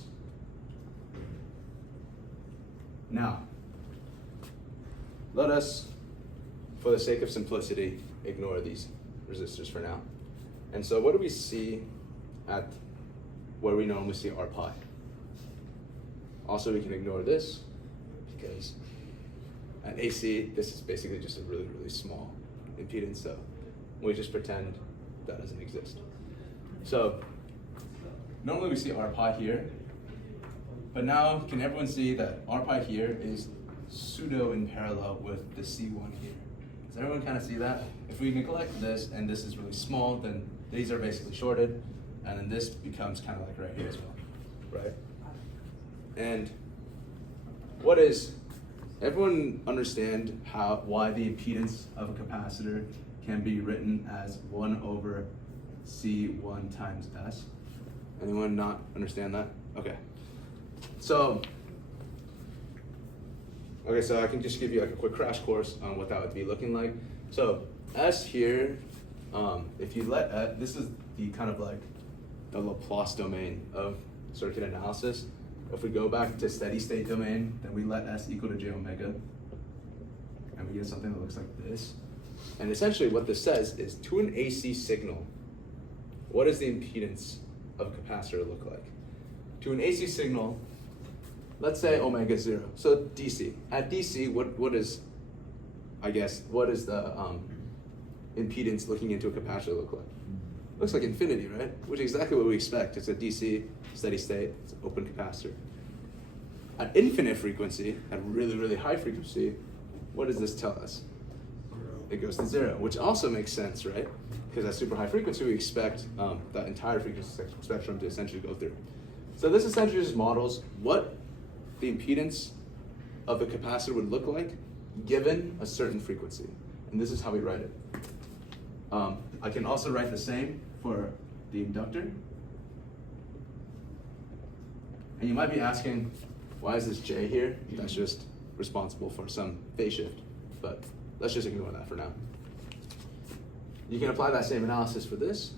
Now, let us, for the sake of simplicity, ignore these resistors for now. And so what do we see at where we normally see R pi? Also, we can ignore this because at AC, this is basically just a really, really small impedance, so we just pretend that doesn't exist. So normally we see R pi here, but now can everyone see that R pi here is pseudo in parallel with the C1 here? Does everyone kind of see that? If we neglect this and this is really small, then these are basically shorted, and then this becomes kind of like right here as well, right? And what is, everyone understand why the impedance of a capacitor can be written as 1 over C1 times S? Anyone not understand that? Okay. So I can just give you like a quick crash course on what that would be looking like. So S here, if you let, this is the kind of like the Laplace domain of circuit analysis. If we go back to steady state domain, then we let S equal to j omega, and we get something that looks like this. And essentially what this says is, to an AC signal, what does the impedance of a capacitor look like? To an AC signal, let's say omega 0. So DC. At DC, what is the impedance looking into a capacitor look like? Looks like infinity, right? Which is exactly what we expect. It's a DC, steady state, it's an open capacitor. At infinite frequency, at really, really high frequency, what does this tell us? It goes to 0, which also makes sense, right? Because at super high frequency, we expect that entire frequency spectrum to essentially go through. So this essentially just models what the impedance of a capacitor would look like given a certain frequency. And this is how we write it. I can also write the same for the inductor. And you might be asking, why is this J here? That's just responsible for some phase shift, but let's just ignore that for now. You can apply that same analysis for this.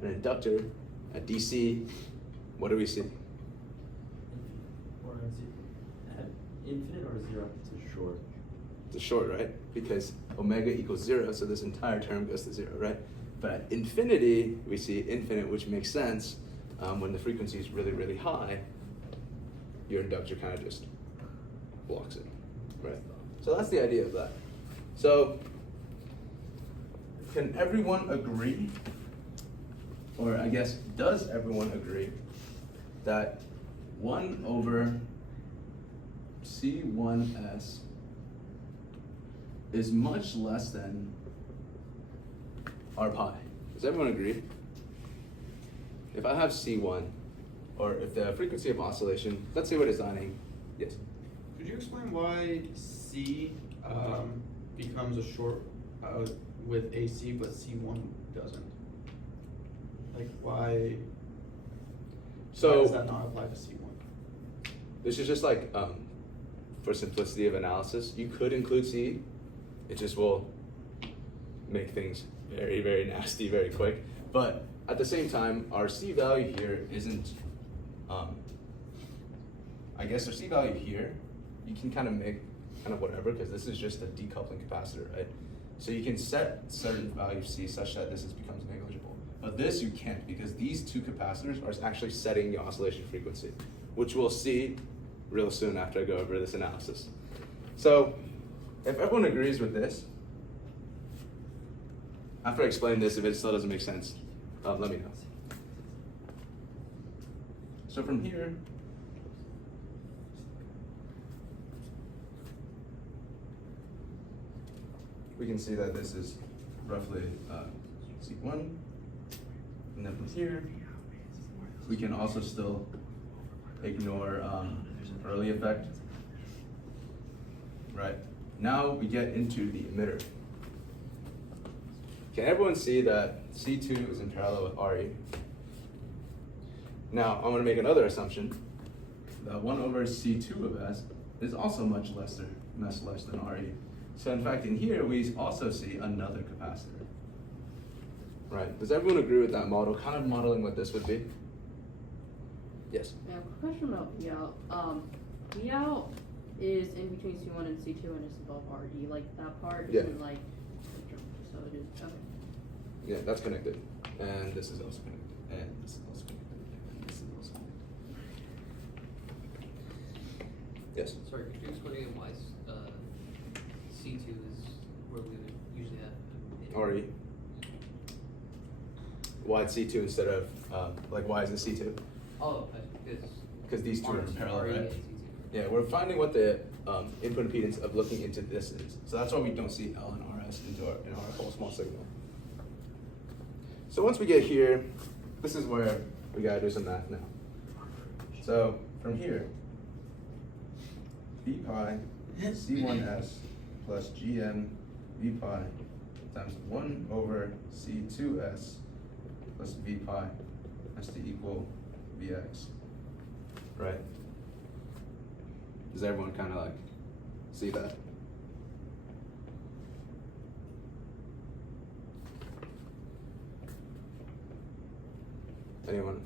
An inductor at DC, what do we see? Or is it infinite or 0? It's a short. It's a short, right? Because omega equals 0, so this entire term goes to 0, right? But at infinity, we see infinite, which makes sense. When the frequency is really, really high, your inductor kind of just blocks it, right? So that's the idea of that. So can everyone agree, or I guess, does everyone agree that 1 over C1s is much less than R pi? Does everyone agree? If I have C1, or if the frequency of oscillation, let's say we're designing, yes? Could you explain why C becomes a short with AC, but C1 doesn't? Like why does that not apply to C1? This is just like, for simplicity of analysis, you could include C, it just will make things very, very nasty very quick. But at the same time, our C value here isn't, I guess our C value here, you can kind of make kind of whatever, because this is just a decoupling capacitor, right? So you can set certain value of C such that this becomes negligible. But this you can't, because these two capacitors are actually setting the oscillation frequency, which we'll see real soon after I go over this analysis. So if everyone agrees with this, after I explain this, if it still doesn't make sense, let me know. So from here, we can see that this is roughly C1, and then from here, we can also still ignore early effect, right? Now we get into the emitter. can everyone see that C2 is in parallel with RE? Now, I'm gonna make another assumption, that 1 over C2 of S is also much less than RE. So in fact, in here, we also see another capacitor. Right, does everyone agree with that model? Kind of modeling what this would be? Yes. Yeah, question about V out. V out is in between C1 and C2 and it's above RE. Like that part Yeah. isn't like, so it is, okay. Yeah, that's connected. And this is also connected. And this is also connected. And this is also connected. Yes? Sorry, could you explain again why C2 is where we would usually have RE. Why it's C2 instead of, like why is it C2? Oh, because Because these two are in parallel, RE right? and C2. Yeah, we're finding what the input impedance of looking into this is. So that's why we don't see L and RS in our whole small signal. So once we get here, this is where we gotta do some math now. So from here, V pi C1s plus GM V pi times 1 over C2s plus V pi has to equal Vx. Right? Does everyone kind of like see that? Anyone?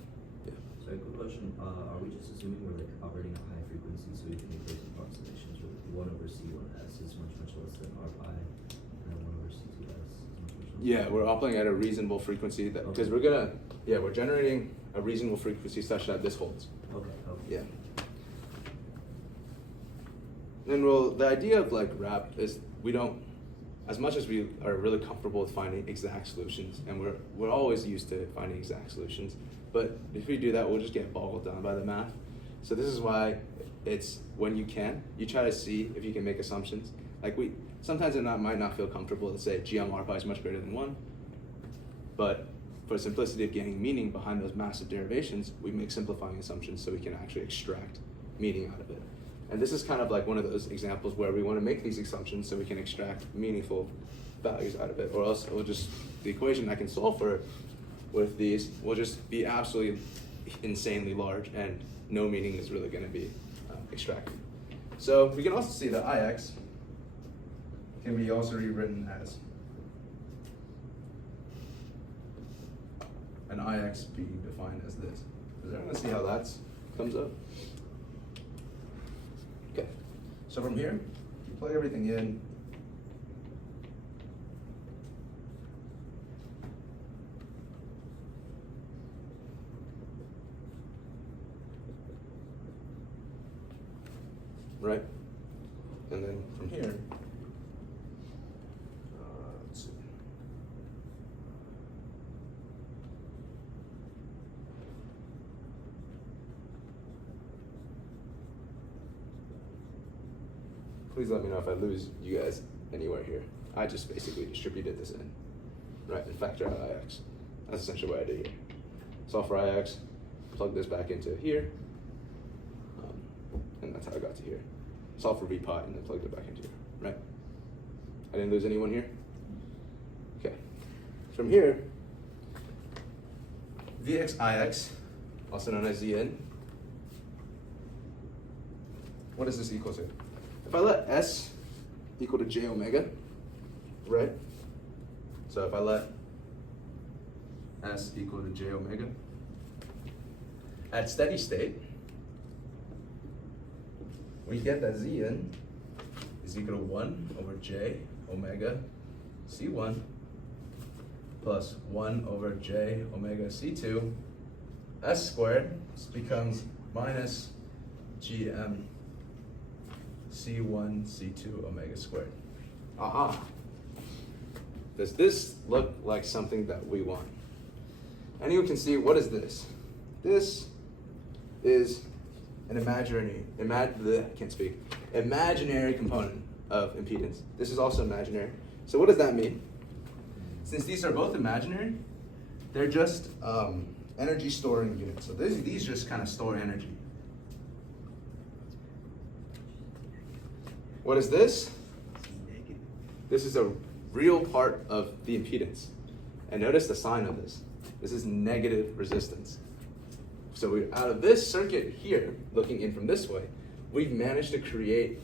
Yeah. So a quick question, are we just assuming we're like operating at high frequency so we can make those approximations where 1 over C1s is much less than R pi and then 1 over C2s is much less? Yeah, we're operating at a reasonable frequency that because Okay. we're generating a reasonable frequency such that this holds. Okay. Yeah. And well, the idea of like wrap is we don't, as much as we are really comfortable with finding exact solutions, and we're always used to finding exact solutions, but if we do that, we'll just get boggled down by the math. So this is why it's when you try to see if you can make assumptions. Like sometimes it might not feel comfortable to say GM R pi is much greater than 1, but for simplicity of getting meaning behind those massive derivations, we make simplifying assumptions so we can actually extract meaning out of it. And this is kind of like one of those examples where we want to make these assumptions so we can extract meaningful values out of it, or else it will just, the equation I can solve for with these will just be absolutely insanely large and no meaning is really going to be extracted. So we can also see that Ix can be also rewritten as an Ix being defined as this. Does everyone see how that comes up? Okay, so from here, you plug everything in. Right? And then from here, let's see. Please let me know if I lose you guys anywhere here. I just basically distributed this in, right, and factor out Ix. That's essentially what I did here. Solve for Ix, plug this back into here, and that's how I got to here. Solve for V pi and then plug it back into here, right? I didn't lose anyone here? Okay. From here, Vx also known as Zn, what is this equal to? If I let S equal to j omega, right? So if I let S equal to j omega, at steady state, we get that Zn is equal to 1 over j omega C1 plus 1 over j omega C2. S squared becomes minus gm C1 C2 omega squared. Aha! Does this look like something that we want? Anyone can see, what is this? This is an imaginary component of impedance. This is also imaginary. So what does that mean? Since these are both imaginary, they're just energy storing units. So these just kind of store energy. What is this? This is a real part of the impedance. And notice the sign of this. This is negative resistance. So we, out of this circuit here, looking in from this way, we've managed to create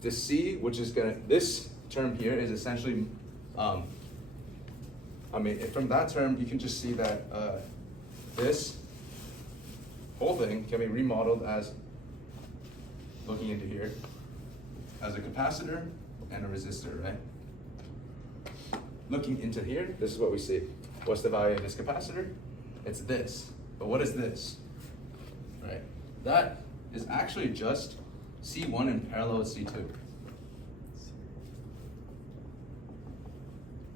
the C, which is gonna, this term here is essentially, I mean, from that term, you can just see that this whole thing can be remodeled as, looking into here, as a capacitor and a resistor, right? Looking into here, this is what we see. What's the value of this capacitor? It's this. But what is this? Right? That is actually just C1 in parallel with C2.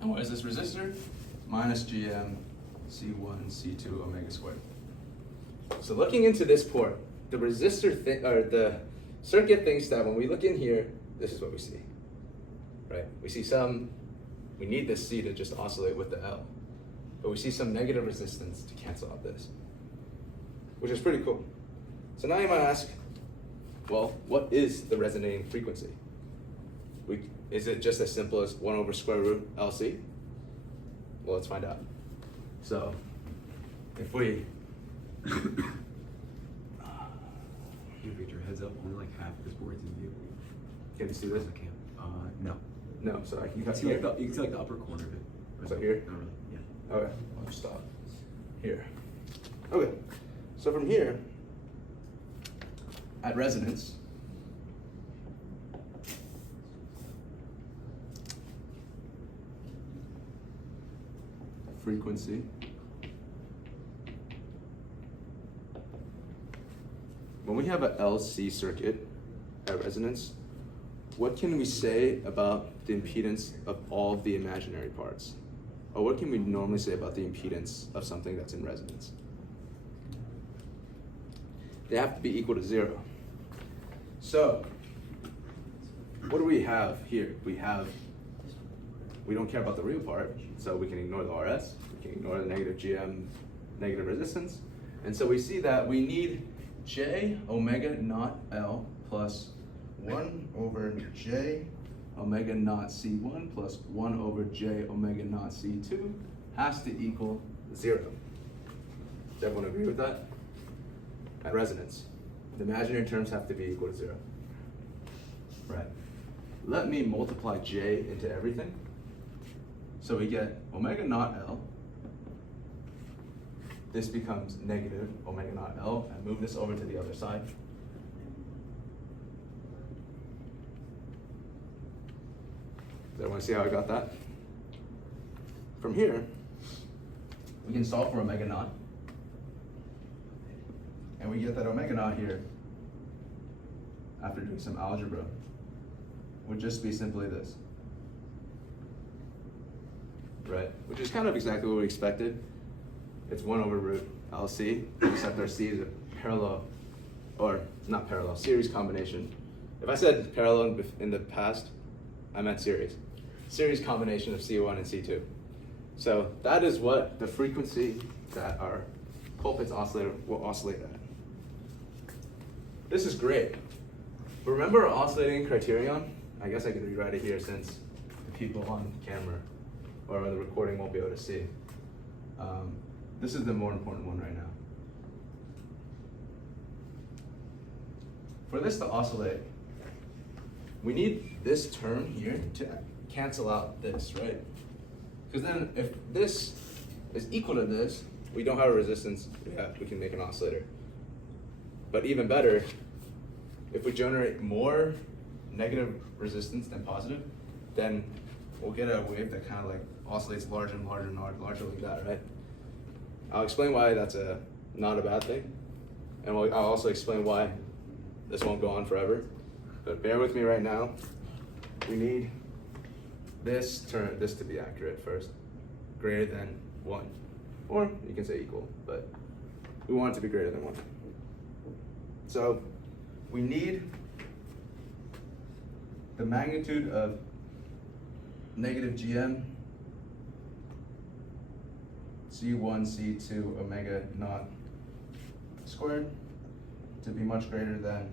And what is this resistor? Minus GM C1 C2 omega squared. So looking into this port, the resistor or the circuit thinks that when we look in here, this is what we see. Right? We see we need this C to just oscillate with the L. But we see some negative resistance to cancel out this, which is pretty cool. So now you might ask, well, what is the resonating frequency? Is it just as simple as 1 over square root LC? Well, let's find out. So if we You picked your heads up, only like half of this board's in view. can you see this? I can't. No. No, so I can You can cut see here. like you can see like the upper corner of it. So here? Not really. Yeah. Okay, I'll just stop here. Okay, so from here, at resonance, frequency, when we have a LC circuit at resonance, what can we say about the impedance of all of the imaginary parts? Or what can we normally say about the impedance of something that's in resonance? They have to be equal to 0. So, what do we have here? We don't care about the real part, so we can ignore the RS, we can ignore the negative GM, negative resistance. And so we see that we need J omega naught L plus 1 over J omega naught C1 plus 1 over J omega naught C2 has to equal 0. Does everyone agree with that? At resonance, the imaginary terms have to be equal to 0. Right. Let me multiply J into everything. So we get omega naught L. This becomes negative omega naught L, and move this over to the other side. Does everyone see how I got that? From here, we can solve for omega naught. And we get that omega naught here, after doing some algebra, would just be simply this. Right? Which is kind of exactly what we expected. It's 1 over root LC, except our C is a parallel, or not parallel, series combination. If I said parallel in the past, I meant series. Series combination of C1 and C2. So that is what the frequency that our Colpitt's oscillator will oscillate at. This is great. But remember our oscillating criterion? I guess I could rewrite it here since the people on camera or the recording won't be able to see. This is the more important one right now. For this to oscillate, we need this term here to cancel out this, right? Because then if this is equal to this, we don't have a resistance, we can make an oscillator. But even better, if we generate more negative resistance than positive, then we'll get a wave that kind of like oscillates larger and larger and larger like that, right? I'll explain why that's not a bad thing. And I'll also explain why this won't go on forever. But bear with me right now. We need this to be accurate first. Greater than 1. Or you can say equal, but we want it to be greater than 1. So we need the magnitude of negative GM C1 C2 omega naught squared to be much greater than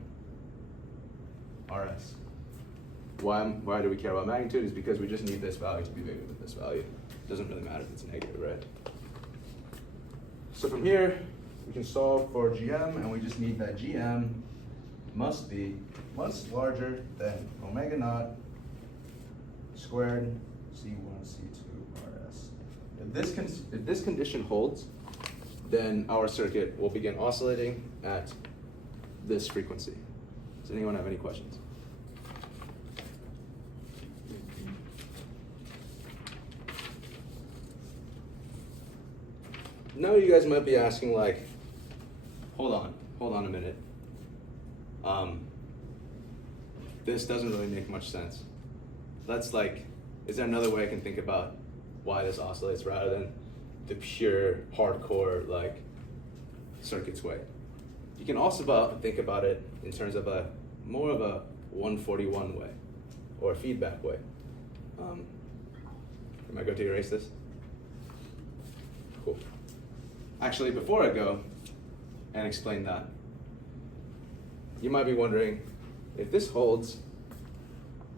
RS. Why do we care about magnitude? Is because we just need this value to be bigger than this value. doesn't really matter if it's negative, right? So from here, we can solve for GM, and we just need that GM must be much larger than omega naught squared C1, C2, RS. If this condition holds, then our circuit will begin oscillating at this frequency. Does anyone have any questions? Now you guys might be asking, like, hold on a minute. This doesn't really make much sense. Let's is there another way I can think about why this oscillates rather than the pure hardcore circuits way? You can also think about it in terms of more of a 141 way or a feedback way. Am I going to erase this? Cool. Actually, before I go and explain that, you might be wondering, if this holds,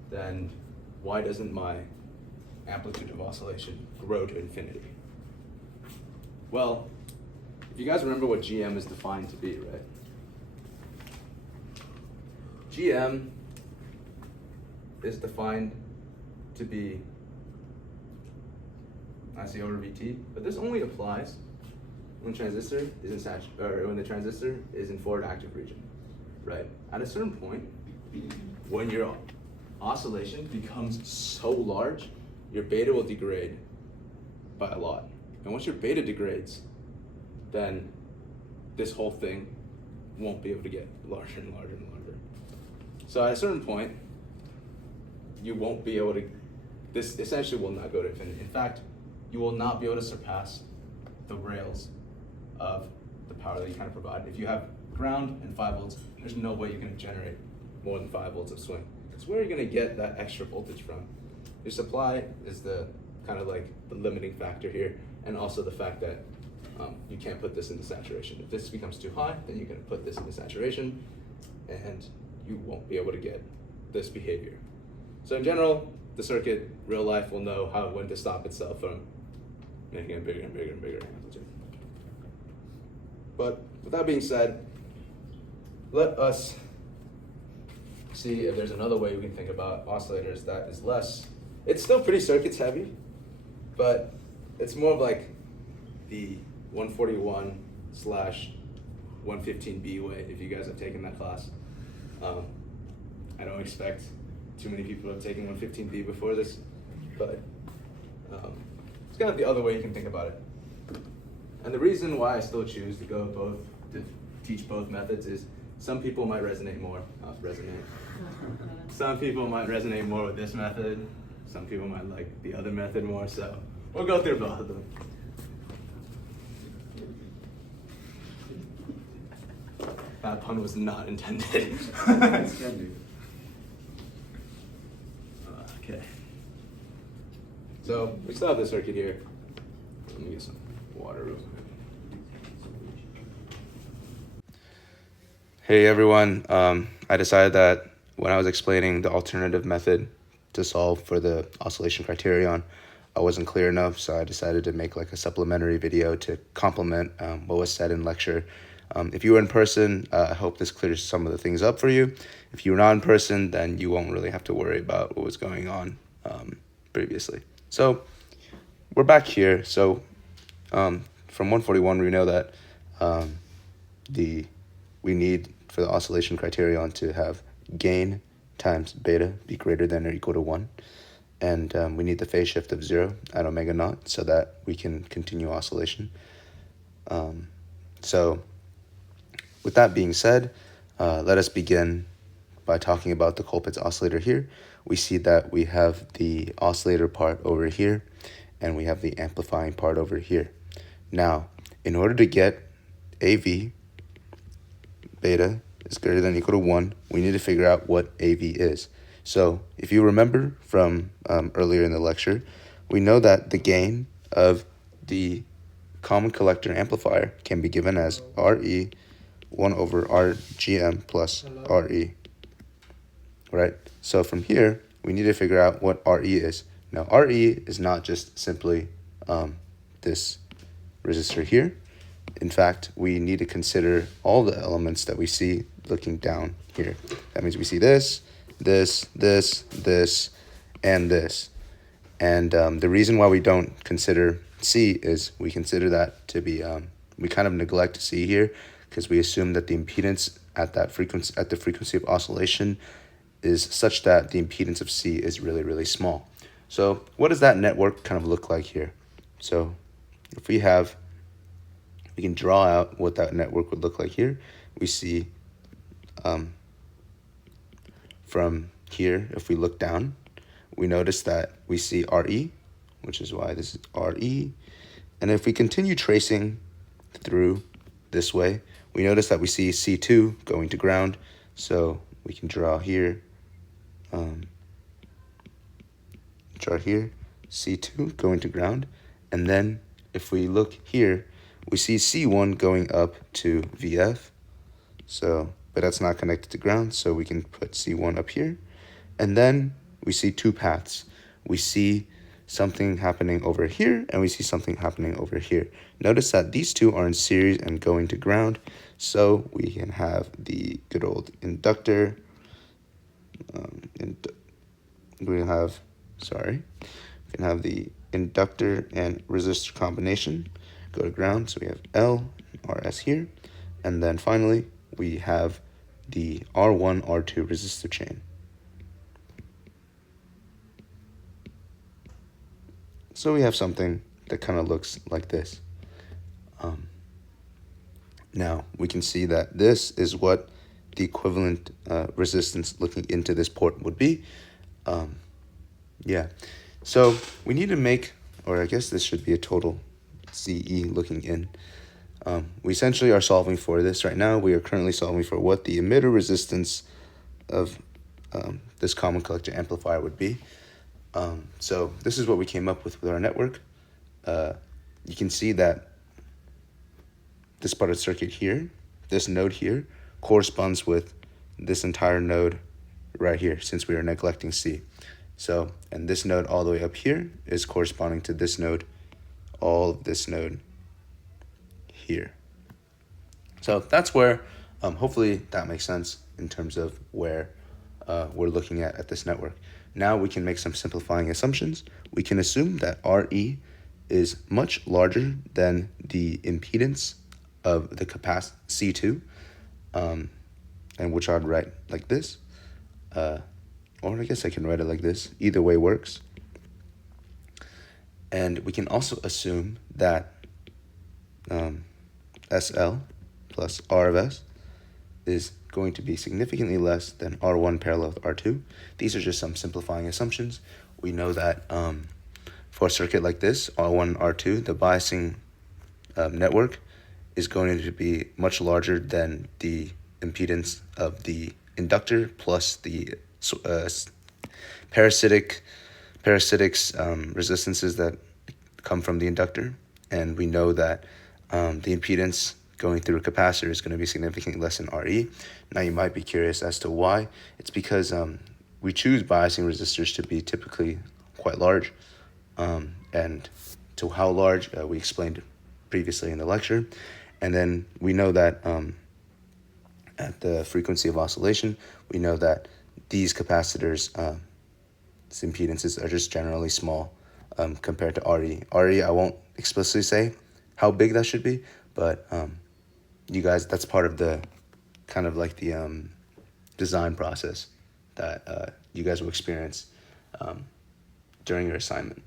then why doesn't my amplitude of oscillation grow to infinity? Well, if you guys remember what GM is defined to be, right? GM is defined to be IC over VT, but this only applies when the transistor is in forward active region, right? At a certain point, when your oscillation becomes so large, your beta will degrade by a lot. And once your beta degrades, then this whole thing won't be able to get larger and larger and larger. So at a certain point, you won't be able to, this essentially will not go to infinity. In fact, you will not be able to surpass the rails of the power that you kind of provide. If you have ground and 5 volts, there's no way you can generate more than 5 volts of swing. Because where are you going to get that extra voltage from? Your supply is the kind of like the limiting factor here, and also the fact that you can't put this into saturation. If this becomes too high, then you're going to put this into saturation, and you won't be able to get this behavior. So in general, the circuit, real life, will know when to stop itself from making a bigger and bigger and bigger amplitude. But with that being said, let us see if there's another way we can think about oscillators that is less. It's still pretty circuits heavy, but it's more of like the 141/115B way, if you guys have taken that class. I don't expect too many people to have taken 115B before this, but it's kind of the other way you can think about it. And the reason why I still choose to teach both methods is some people might resonate more, some people might resonate more with this method, some people might like the other method more, so we'll go through both of them. That pun was not intended. Okay. So we still have this circuit here. Let me get some water real quick. Hey everyone, I decided that when I was explaining the alternative method to solve for the oscillation criterion, I wasn't clear enough, so I decided to make like a supplementary video to complement what was said in lecture. If you were in person, I hope this clears some of the things up for you. If you were not in person, then you won't really have to worry about what was going on previously. So we're back here. So from 141, we know that we need for the oscillation criterion to have gain times beta be greater than or equal to 1. And we need the phase shift of 0 at omega naught so that we can continue oscillation. So with that being said, let us begin by talking about the Colpitt's oscillator here. We see that we have the oscillator part over here, and we have the amplifying part over here. Now, in order to get AV, beta is greater than or equal to 1, we need to figure out what AV is. So if you remember from earlier in the lecture, we know that the gain of the common collector amplifier can be given as RE 1 over RGM plus RE, right? So from here, we need to figure out what RE is. Now, RE is not just simply this resistor here. In fact, we need to consider all the elements that we see looking down here. That means we see this, this, and this. And the reason why we don't consider C is we consider that to be, we kind of neglect C here because we assume that the impedance at that frequency, at the frequency of oscillation, is such that the impedance of C is really, really small. So what does that network kind of look like here? So if we can draw out what that network would look like here. We see from here, if we look down, we notice that we see RE, which is why this is RE. And if we continue tracing through this way, we notice that we see C2 going to ground. So we can draw here, C2 going to ground. And then if we look here, we see C1 going up to VF. So, but that's not connected to ground, so we can put C1 up here. And then we see two paths. We see something happening over here, and we see something happening over here. Notice that these two are in series and going to ground, so we can have the good old inductor. We can have the inductor and resistor combination go to ground, so we have L, RS here, and then finally we have the R1, R2 resistor chain. So we have something that kind of looks like this. Now we can see that this is what the equivalent resistance looking into this port would be. Yeah, so we need to make, or I guess this should be a total CE looking in. We essentially are solving for this right now. We are currently solving for what the emitter resistance of this common collector amplifier would be. So this is what we came up with our network. You can see that this part of the circuit here, this node here, corresponds with this entire node right here, since we are neglecting C. So, and this node all the way up here is corresponding to this node, all of this node here. So that's where, hopefully that makes sense in terms of where we're looking at this network. Now we can make some simplifying assumptions. We can assume that RE is much larger than the impedance of the capacitor C2, and which I'd write like this, or I guess I can write it like this. Either way works. And we can also assume that SL plus R of S is going to be significantly less than R1 parallel with R2. These are just some simplifying assumptions. We know that for a circuit like this, R1 and R2, the biasing network is going to be much larger than the impedance of the inductor plus the parasitic resistances that come from the inductor. And we know that the impedance going through a capacitor is going to be significantly less than RE. Now you might be curious as to why. It's because we choose biasing resistors to be typically quite large, and to how large we explained previously in the lecture. And then we know that at the frequency of oscillation, we know that these capacitors' impedances are just generally small compared to RE. RE, I won't explicitly say how big that should be, but you guys, that's part of the kind of like the design process that you guys will experience during your assignment.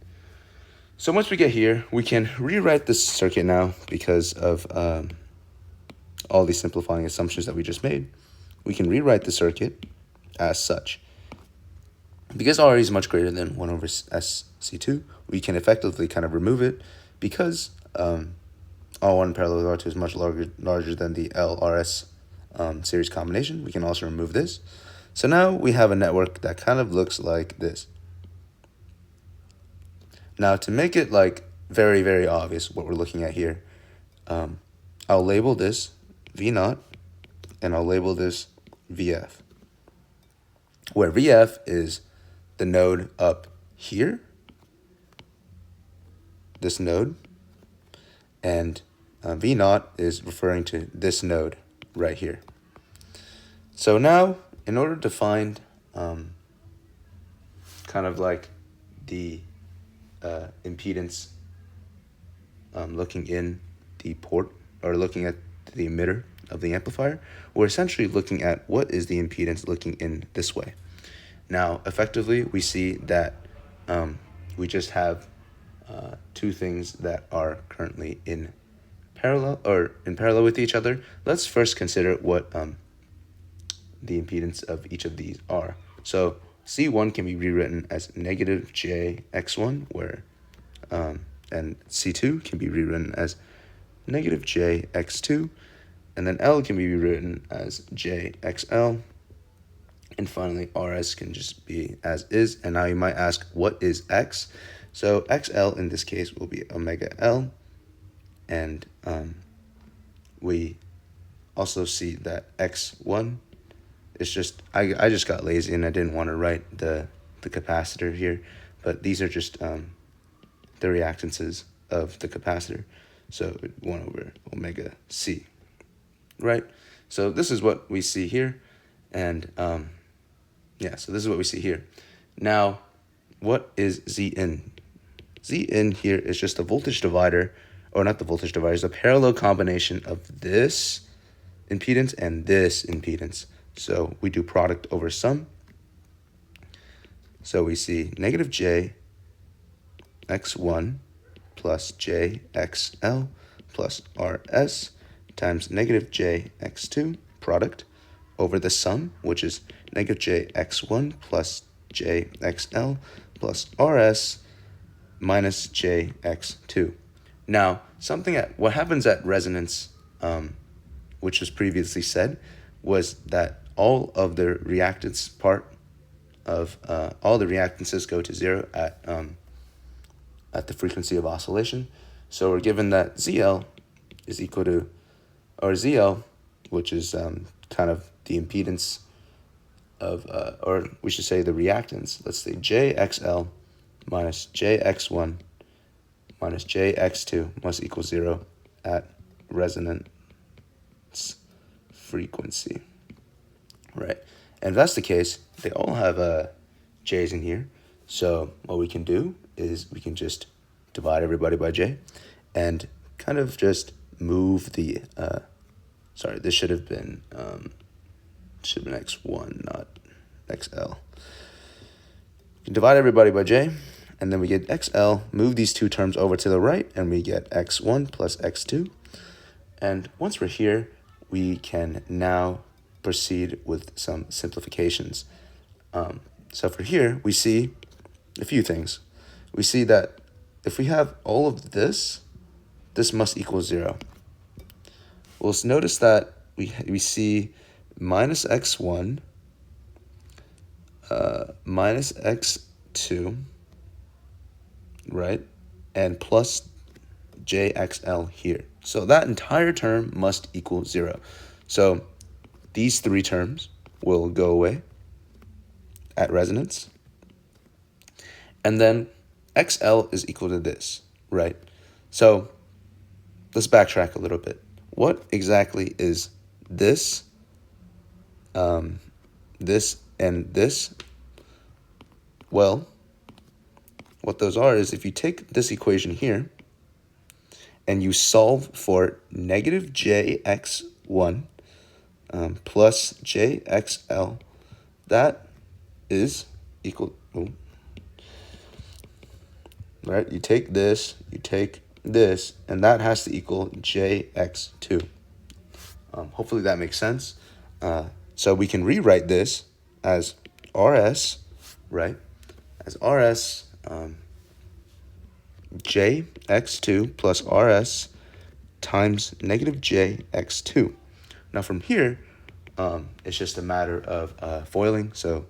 So once we get here, we can rewrite this circuit now because of all these simplifying assumptions that we just made. We can rewrite the circuit as such. Because RE is much greater than 1 over SC2, we can effectively kind of remove it because R1 parallel with R2 is much larger than the LRS series combination. We can also remove this. So now we have a network that kind of looks like this. Now to make it like very, very obvious what we're looking at here, I'll label this V0 and I'll label this VF, where VF is the node up here, this node, and V naught is referring to this node right here. So now, in order to find kind of like the impedance looking in the port, or looking at the emitter of the amplifier, we're essentially looking at what is the impedance looking in this way. Now, effectively, we see that we just have two things that are currently in parallel with each other. Let's first consider what the impedance of each of these are. So C1 can be rewritten as negative JX1, where and C2 can be rewritten as negative JX2, and then L can be rewritten as JXL, and finally RS can just be as is. And now you might ask, what is X? So XL in this case will be omega L, and we also see that X1 is just, I just got lazy and I didn't want to write the capacitor here, but these are just the reactances of the capacitor. So 1 over omega C, right? So this is what we see here, and yeah, so this is what we see here. Now, what is Zin? Zin here is just the voltage divider, or not the voltage divider, it's a parallel combination of this impedance and this impedance. So we do product over sum. So we see negative J X1 plus J XL plus RS times negative J X2 product over the sum, which is negative J X1 plus J XL plus RS minus J X2. Now, what happens at resonance, which was previously said, was that all of the reactance part of all the reactances go to 0 at the frequency of oscillation. So we're given that ZL is equal to, or ZL, which is kind of the impedance of, or we should say the reactance. Let's say JXL minus JX1 minus JX2 must equal 0 at resonance frequency, right? And if that's the case, they all have J's in here. So what we can do is we can just divide everybody by J and kind of just move the, sorry, this should have been X1, not XL. You can divide everybody by J, and then we get XL, move these two terms over to the right, and we get X1 plus X2. And once we're here, we can now proceed with some simplifications. So for here, we see a few things. We see that if we have all of this, this must equal 0. We'll notice that we see minus X1, minus X2, right? And plus JXL here. So that entire term must equal 0. So these three terms will go away at resonance. And then XL is equal to this, right? So let's backtrack a little bit. What exactly is this, this, and this? Well, what those are is if you take this equation here and you solve for negative JX1 plus JXL, that is equal, right? You take this, and that has to equal JX2. Hopefully that makes sense. So we can rewrite this as RS, right? As RS JX2 plus RS times negative JX2. Now from here, it's just a matter of foiling. So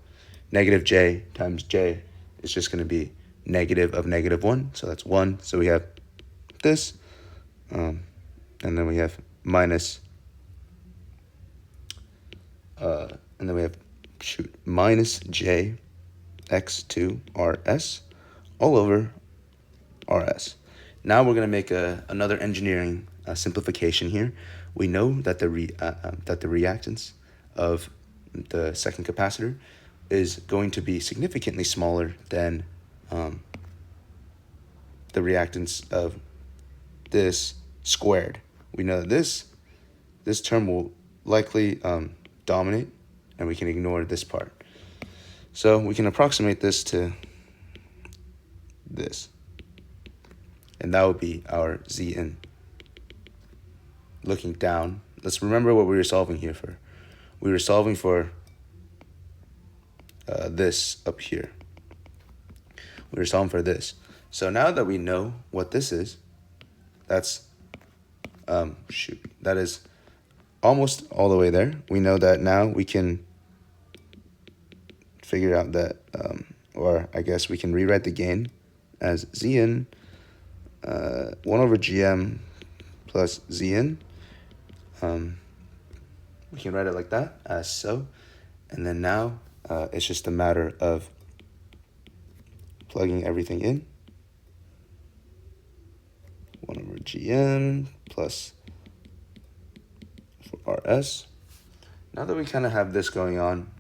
negative J times J is just going to be negative of negative 1. So that's 1. So we have this. And then we have minus. And then we have, minus JX2 RS all over RS. Now we're going to make another engineering simplification here. We know that the reactance of the second capacitor is going to be significantly smaller than the reactance of this squared. We know that this term will likely dominate, and we can ignore this part. So we can approximate this to this, and that would be our Zn. Looking down, let's remember what we were solving here for. We were solving for this up here. We were solving for this. So now that we know what this is, that's that is almost all the way there. We know that now we can figure out that, or I guess we can rewrite the gain as Zn 1 over Gm plus Zn. We can write it like that, as so. And then now it's just a matter of plugging everything in. 1 over Gm plus for Rs. Now that we kind of have this going on,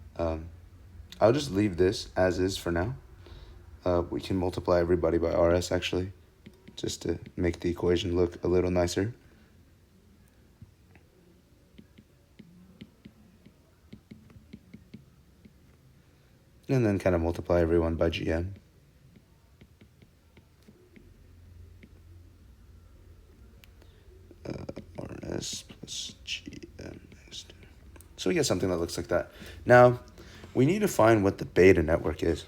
I'll just leave this as is for now. We can multiply everybody by Rs actually, just to make the equation look a little nicer. And then kind of multiply everyone by Gm. Rs plus Gm next to. So we get something that looks like that. Now, we need to find what the beta network is.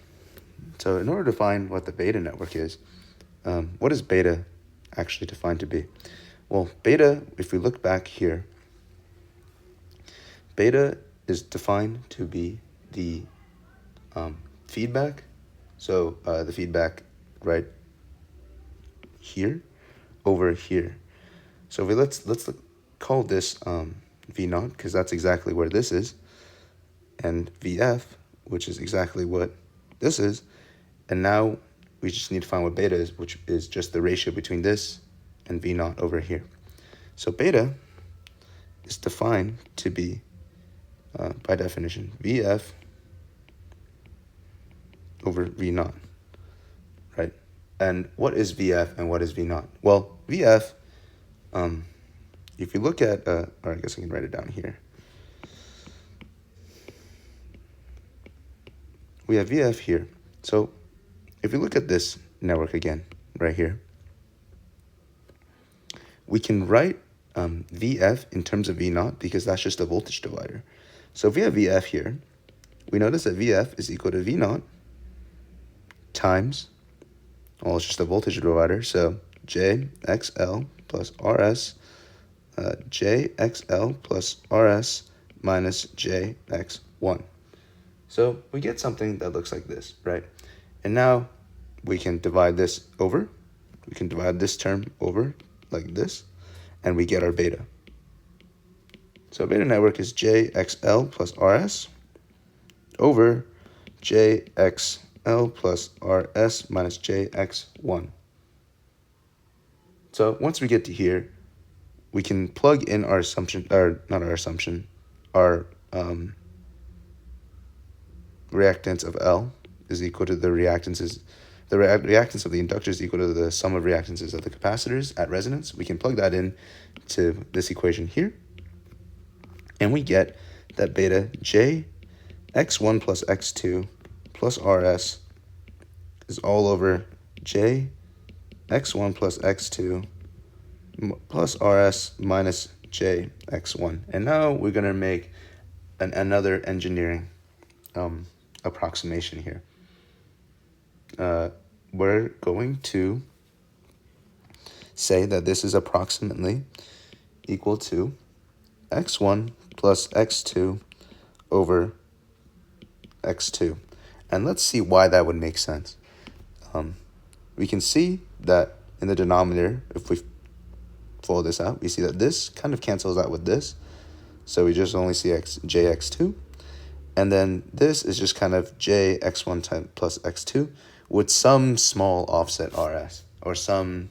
So in order to find what the beta network is, what is beta actually defined to be? Well, beta, if we look back here, beta is defined to be the feedback. So the feedback right here over here. So let's call this V naught, because that's exactly where this is, and VF, which is exactly what this is. And now we just need to find what beta is, which is just the ratio between this and V naught over here. So beta is defined to be, by definition, VF over V naught, right? And what is VF and what is V naught? Well, VF, if you look at, or I guess I can write it down here. We have VF here. So if you look at this network again, right here, we can write VF in terms of V naught because that's just a voltage divider. So if we have VF here, we notice that VF is equal to V naught times, well, it's just a voltage divider, so JXL plus RS, JXL plus RS minus JX1. So we get something that looks like this, right? And now we can divide this over. We can divide this term over like this, and we get our beta. So beta network is JXL plus RS over JXL plus RS minus JX1. So once we get to here, we can plug in our assumption, or not our assumption, our reactance of L is equal to the reactances. The reactance of the inductor is equal to the sum of reactances of the capacitors at resonance. We can plug that in to this equation here, and we get that beta J x1 plus x2 plus RS is all over J x1 plus x2 plus RS minus J x1. And now we're going to make another engineering approximation here. We're going to say that this is approximately equal to x1 plus x2 over x2. And let's see why that would make sense. We can see that in the denominator, if we follow this out, we see that this kind of cancels out with this. So we just only see jx2. And then this is just kind of jx1 plus x2 with some small offset rs, or some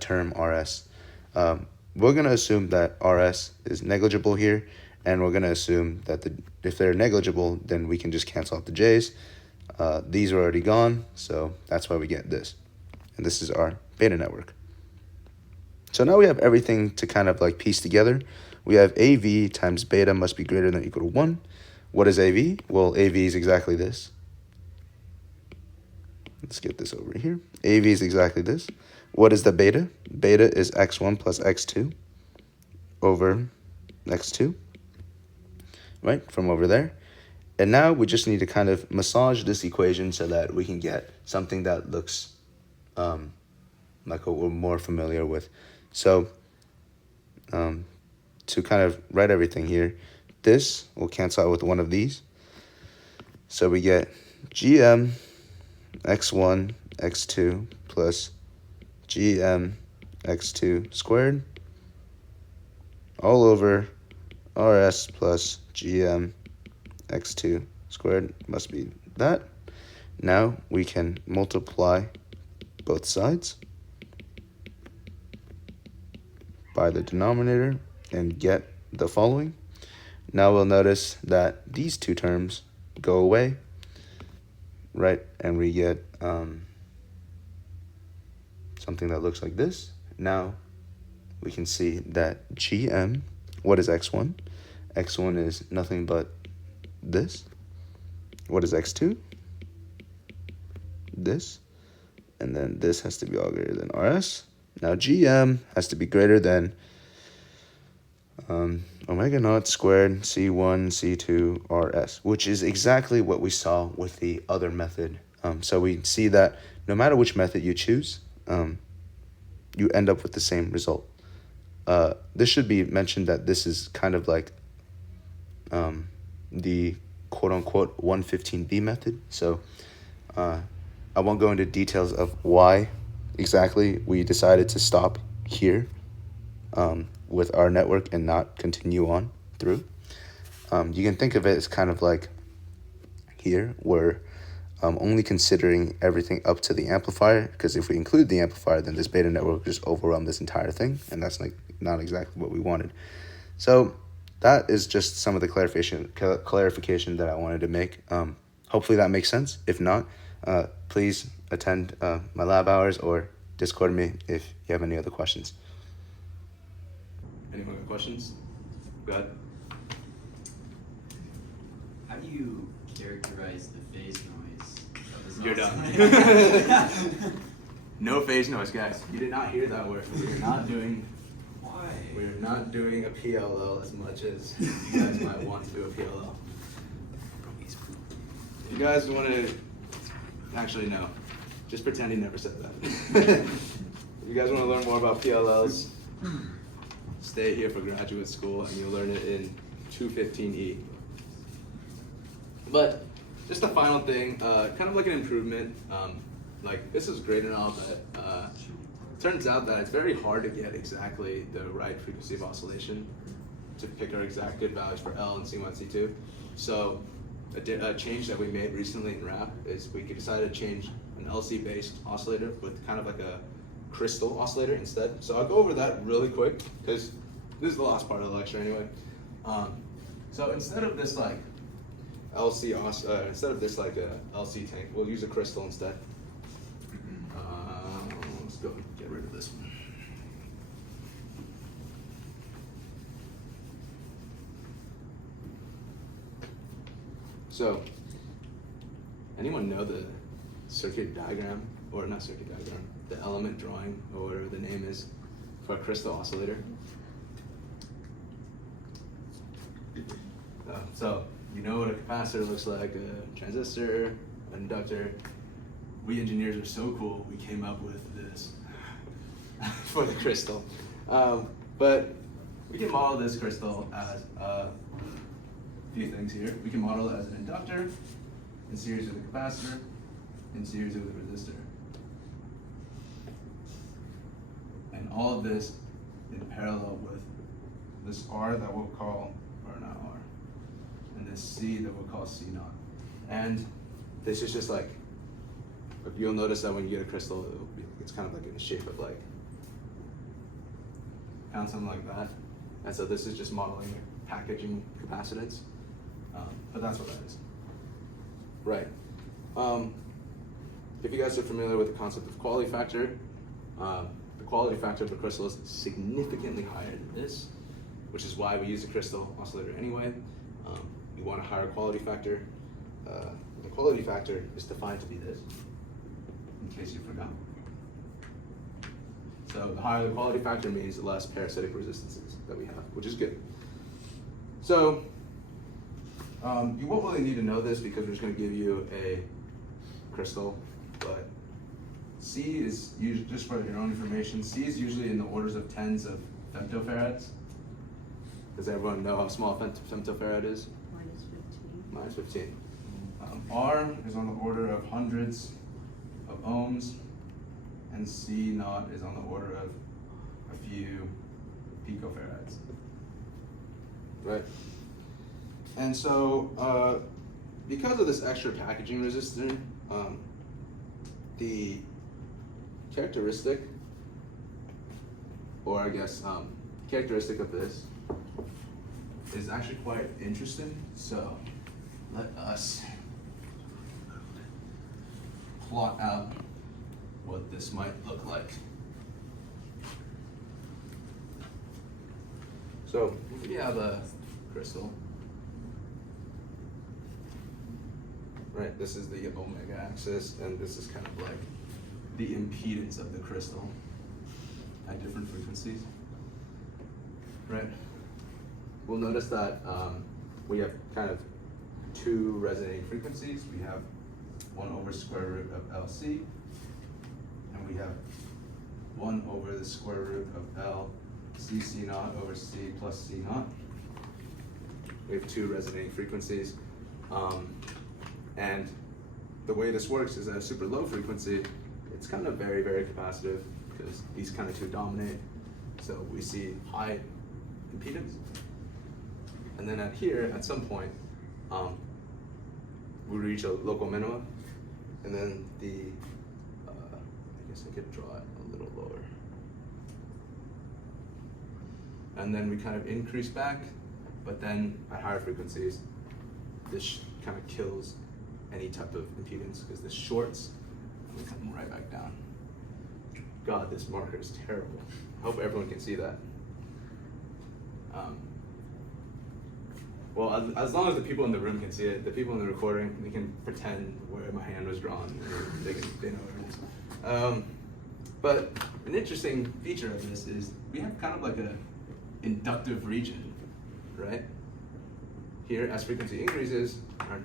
term RS. We're going to assume that RS is negligible here, and we're going to assume that if they're negligible, then we can just cancel out the J's. These are already gone, so that's why we get this. And this is our beta network. So now we have everything to kind of like piece together. We have AV times beta must be greater than or equal to 1. What is AV? Well, AV is exactly this. Let's get this over here. AV is exactly this. What is the beta? Beta is x1 plus x2 over x2, right, from over there. And now we just need to kind of massage this equation so that we can get something that looks like what we're more familiar with. So to kind of write everything here, this will cancel out with one of these. So we get GM x1 x2 plus GM x2 squared all over RS plus GM x2 squared must be that. Now we can multiply both sides by the denominator and get the following. Now we'll notice that these two terms go away, right? And we get something that looks like this. Now we can see that GM, what is x1? X1 is nothing but this. What is x2? This. And then this has to be all greater than RS. Now GM has to be greater than omega naught squared C1 C2 RS, which is exactly what we saw with the other method. So we see that no matter which method you choose, you end up with the same result. This should be mentioned that this is kind of like the quote-unquote 115B method. So I won't go into details of why exactly we decided to stop here with our network and not continue on through. You can think of it as kind of like here we're only considering everything up to the amplifier, because if we include the amplifier, then this beta network will just overwhelm this entire thing, and that's like not exactly what we wanted. So that is just some of the clarification that I wanted to make. Hopefully that makes sense. If not, please attend my lab hours or Discord me if you have any other questions. Any more questions? Go ahead. How do you characterize the phase noise of this You're oscillator? done. No phase noise, guys. You did not hear that word. We're not doing. Why? We're not doing a PLL as much as you guys might want to do a PLL. You guys want to actually no. Just pretend he never said that. You guys want to learn more about PLLs? Stay here for graduate school and you'll learn it in 215E. But just the final thing, kind of like an improvement. Like this is great and all, but turns out that it's very hard to get exactly the right frequency of oscillation to pick our exact good values for L and C1, C2. So a change that we made recently in RAP is we decided to change an LC-based oscillator with kind of like a crystal oscillator instead. So I'll go over that really quick because this is the last part of the lecture anyway. So instead of this like instead of this like a LC tank, we'll use a crystal instead. Let's go get rid of this one. So, anyone know the circuit diagram, or not circuit diagram, the element drawing, or whatever the name is, for a crystal oscillator? So, you know what a capacitor looks like, a transistor, an inductor. We engineers are so cool, we came up with this for the crystal. But we can model this crystal as a few things here. We can model it as an inductor, in series with a capacitor, in series with a resistor. And all of this in parallel with this R that we'll call, or not R, and this C that we'll call C naught. And this is just like, you'll notice that when you get a crystal, it's kind of like in the shape of like around something like that. And so this is just modeling packaging capacitance. But that's what that is. Right. If you guys are familiar with the concept of quality factor, the quality factor of the crystal is significantly higher than this, which is why we use a crystal oscillator anyway. You want a higher quality factor. The quality factor is defined to be this, in case you forgot. So the higher the quality factor means the less parasitic resistances that we have, which is good. So you won't really need to know this because we're just going to give you a crystal, but C is usually, just for your own information, C is usually in the orders of tens of femtofarads. Does everyone know how small a femtofarad is? -15. -15. R is on the order of hundreds of ohms, and C naught is on the order of a few picofarads. Right? And so, because of this extra packaging resistor, the characteristic, or I guess characteristic of this is actually quite interesting. So let us plot out what this might look like. So if we have a crystal, right, this is the omega axis, and this is kind of like the impedance of the crystal at different frequencies, right? We'll notice that we have kind of two resonating frequencies. We have 1 over square root of LC, and we have 1 over the square root of L C naught over C plus C naught. We have two resonating frequencies. And the way this works is at a super low frequency, it's kind of very, very capacitive because these kind of two dominate. So we see high impedance. And then here, at some point, we reach a local minima. And then I guess I could draw it a little lower. And then we kind of increase back, but then at higher frequencies, this kind of kills any type of impedance because this shorts and we come right back down. God, this marker is terrible. I hope everyone can see that. Well, as long as the people in the room can see it, the people in the recording, they can pretend where my hand was drawn. They know what it is. But an interesting feature of this is we have kind of like a inductive region, right? Here, as frequency increases, our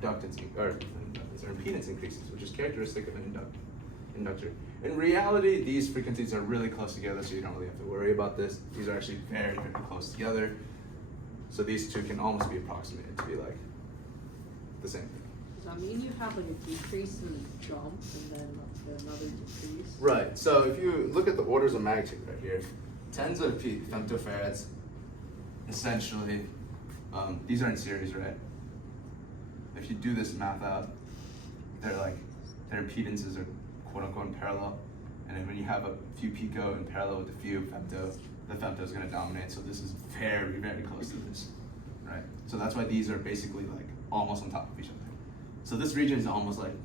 impedance increases, which is characteristic of an inductor. In reality, these frequencies are really close together, so you don't really have to worry about this. These are actually very, very close together. So these two can almost be approximated to be like the same thing. Does that mean you have like a decrease in the jump and then another decrease? Right, so if you look at the orders of magnitude right here, tens of femtofarads, essentially, these are in series, right? If you do this math out, their impedances are quote unquote in parallel. And then when you have a few pico in parallel with a few femto, the femto is going to dominate. So this is very, very close to this, right? So that's why these are basically like almost on top of each other. So this region is almost like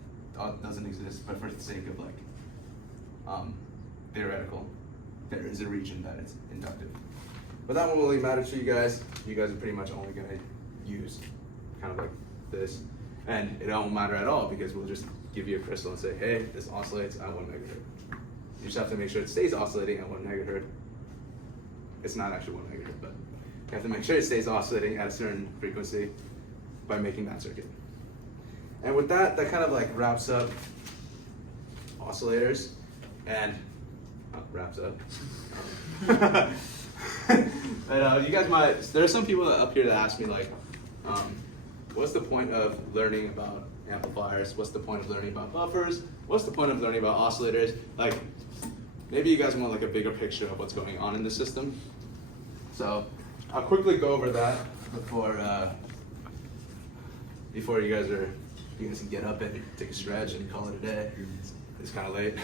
doesn't exist, but for the sake of like theoretical, there is a region that is inductive. But that won't really matter to you guys. You guys are pretty much only going to use kind of like this, and it won't matter at all because we'll just give you a crystal and say, hey, this oscillates at 1 megahertz. You just have to make sure it stays oscillating at 1 megahertz. It's not actually 1 megahertz, but you have to make sure it stays oscillating at a certain frequency by making that circuit. And with that, that kind of like wraps up oscillators and wraps up. But you guys might, there are some people up here that ask me like, what's the point of learning about amplifiers? What's the point of learning about buffers? What's the point of learning about oscillators? Like, maybe you guys want like a bigger picture of what's going on in the system. So I'll quickly go over that before you guys can get up and take a stretch and call it a day. It's kind of late.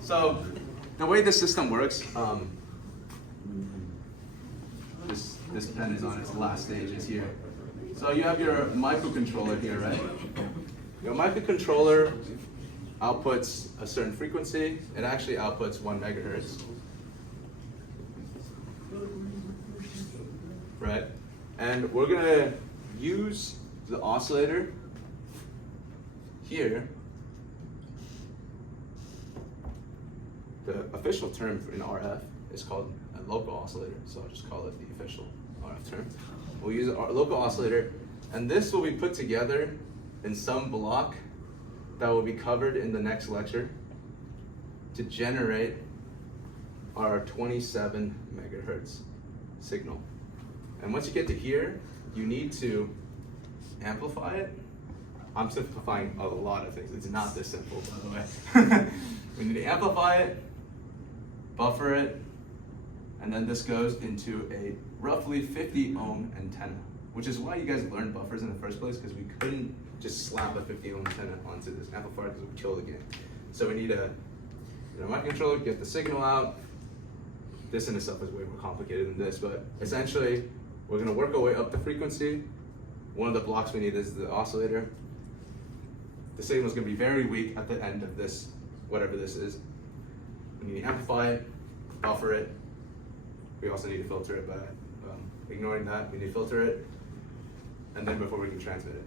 So the way the system works, this pen is on its last stages here. So you have your microcontroller here, right? Your microcontroller outputs a certain frequency. It actually outputs 1 megahertz. Right? And we're gonna use the oscillator here. The official term in RF is called a local oscillator, so I'll just call it the official RF term. We'll use our local oscillator, and this will be put together in some block that will be covered in the next lecture to generate our 27 megahertz signal. And once you get to here, you need to amplify it. I'm simplifying a lot of things. It's not this simple, by the way. We need to amplify it, buffer it, and then this goes into a roughly 50 ohm antenna, which is why you guys learned buffers in the first place, because we couldn't just slap a 50 ohm antenna onto this amplifier because it would kill the game. So we need a microcontroller, get the signal out. This in itself is way more complicated than this, but essentially we're gonna work our way up the frequency. One of the blocks we need is the oscillator. The signal is gonna be very weak at the end of this, whatever this is. We need to amplify it, buffer it. We also need to filter it, but ignoring that, we need to filter it, and then before we can transmit it.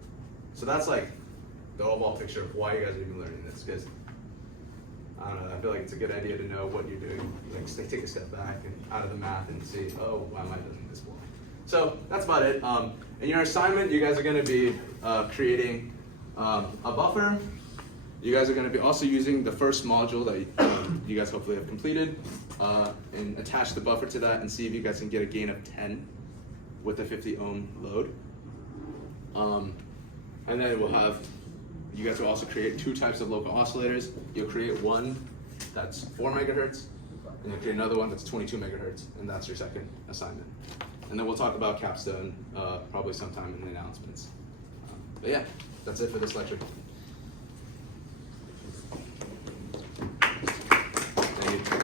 So that's like the overall picture of why you guys are even learning this, because I don't know, I feel like it's a good idea to know what you're doing. Like take a step back and out of the math and see, oh, why am I doing this blind? So that's about it. In your assignment, you guys are gonna be creating a buffer. You guys are gonna be also using the first module that you guys hopefully have completed and attach the buffer to that and see if you guys can get a gain of 10 with a 50 ohm load. And then you guys will also create 2 types of local oscillators. You'll create one that's 4 megahertz, and you'll create another one that's 22 megahertz, and that's your second assignment. And then we'll talk about capstone probably sometime in the announcements. But yeah, that's it for this lecture.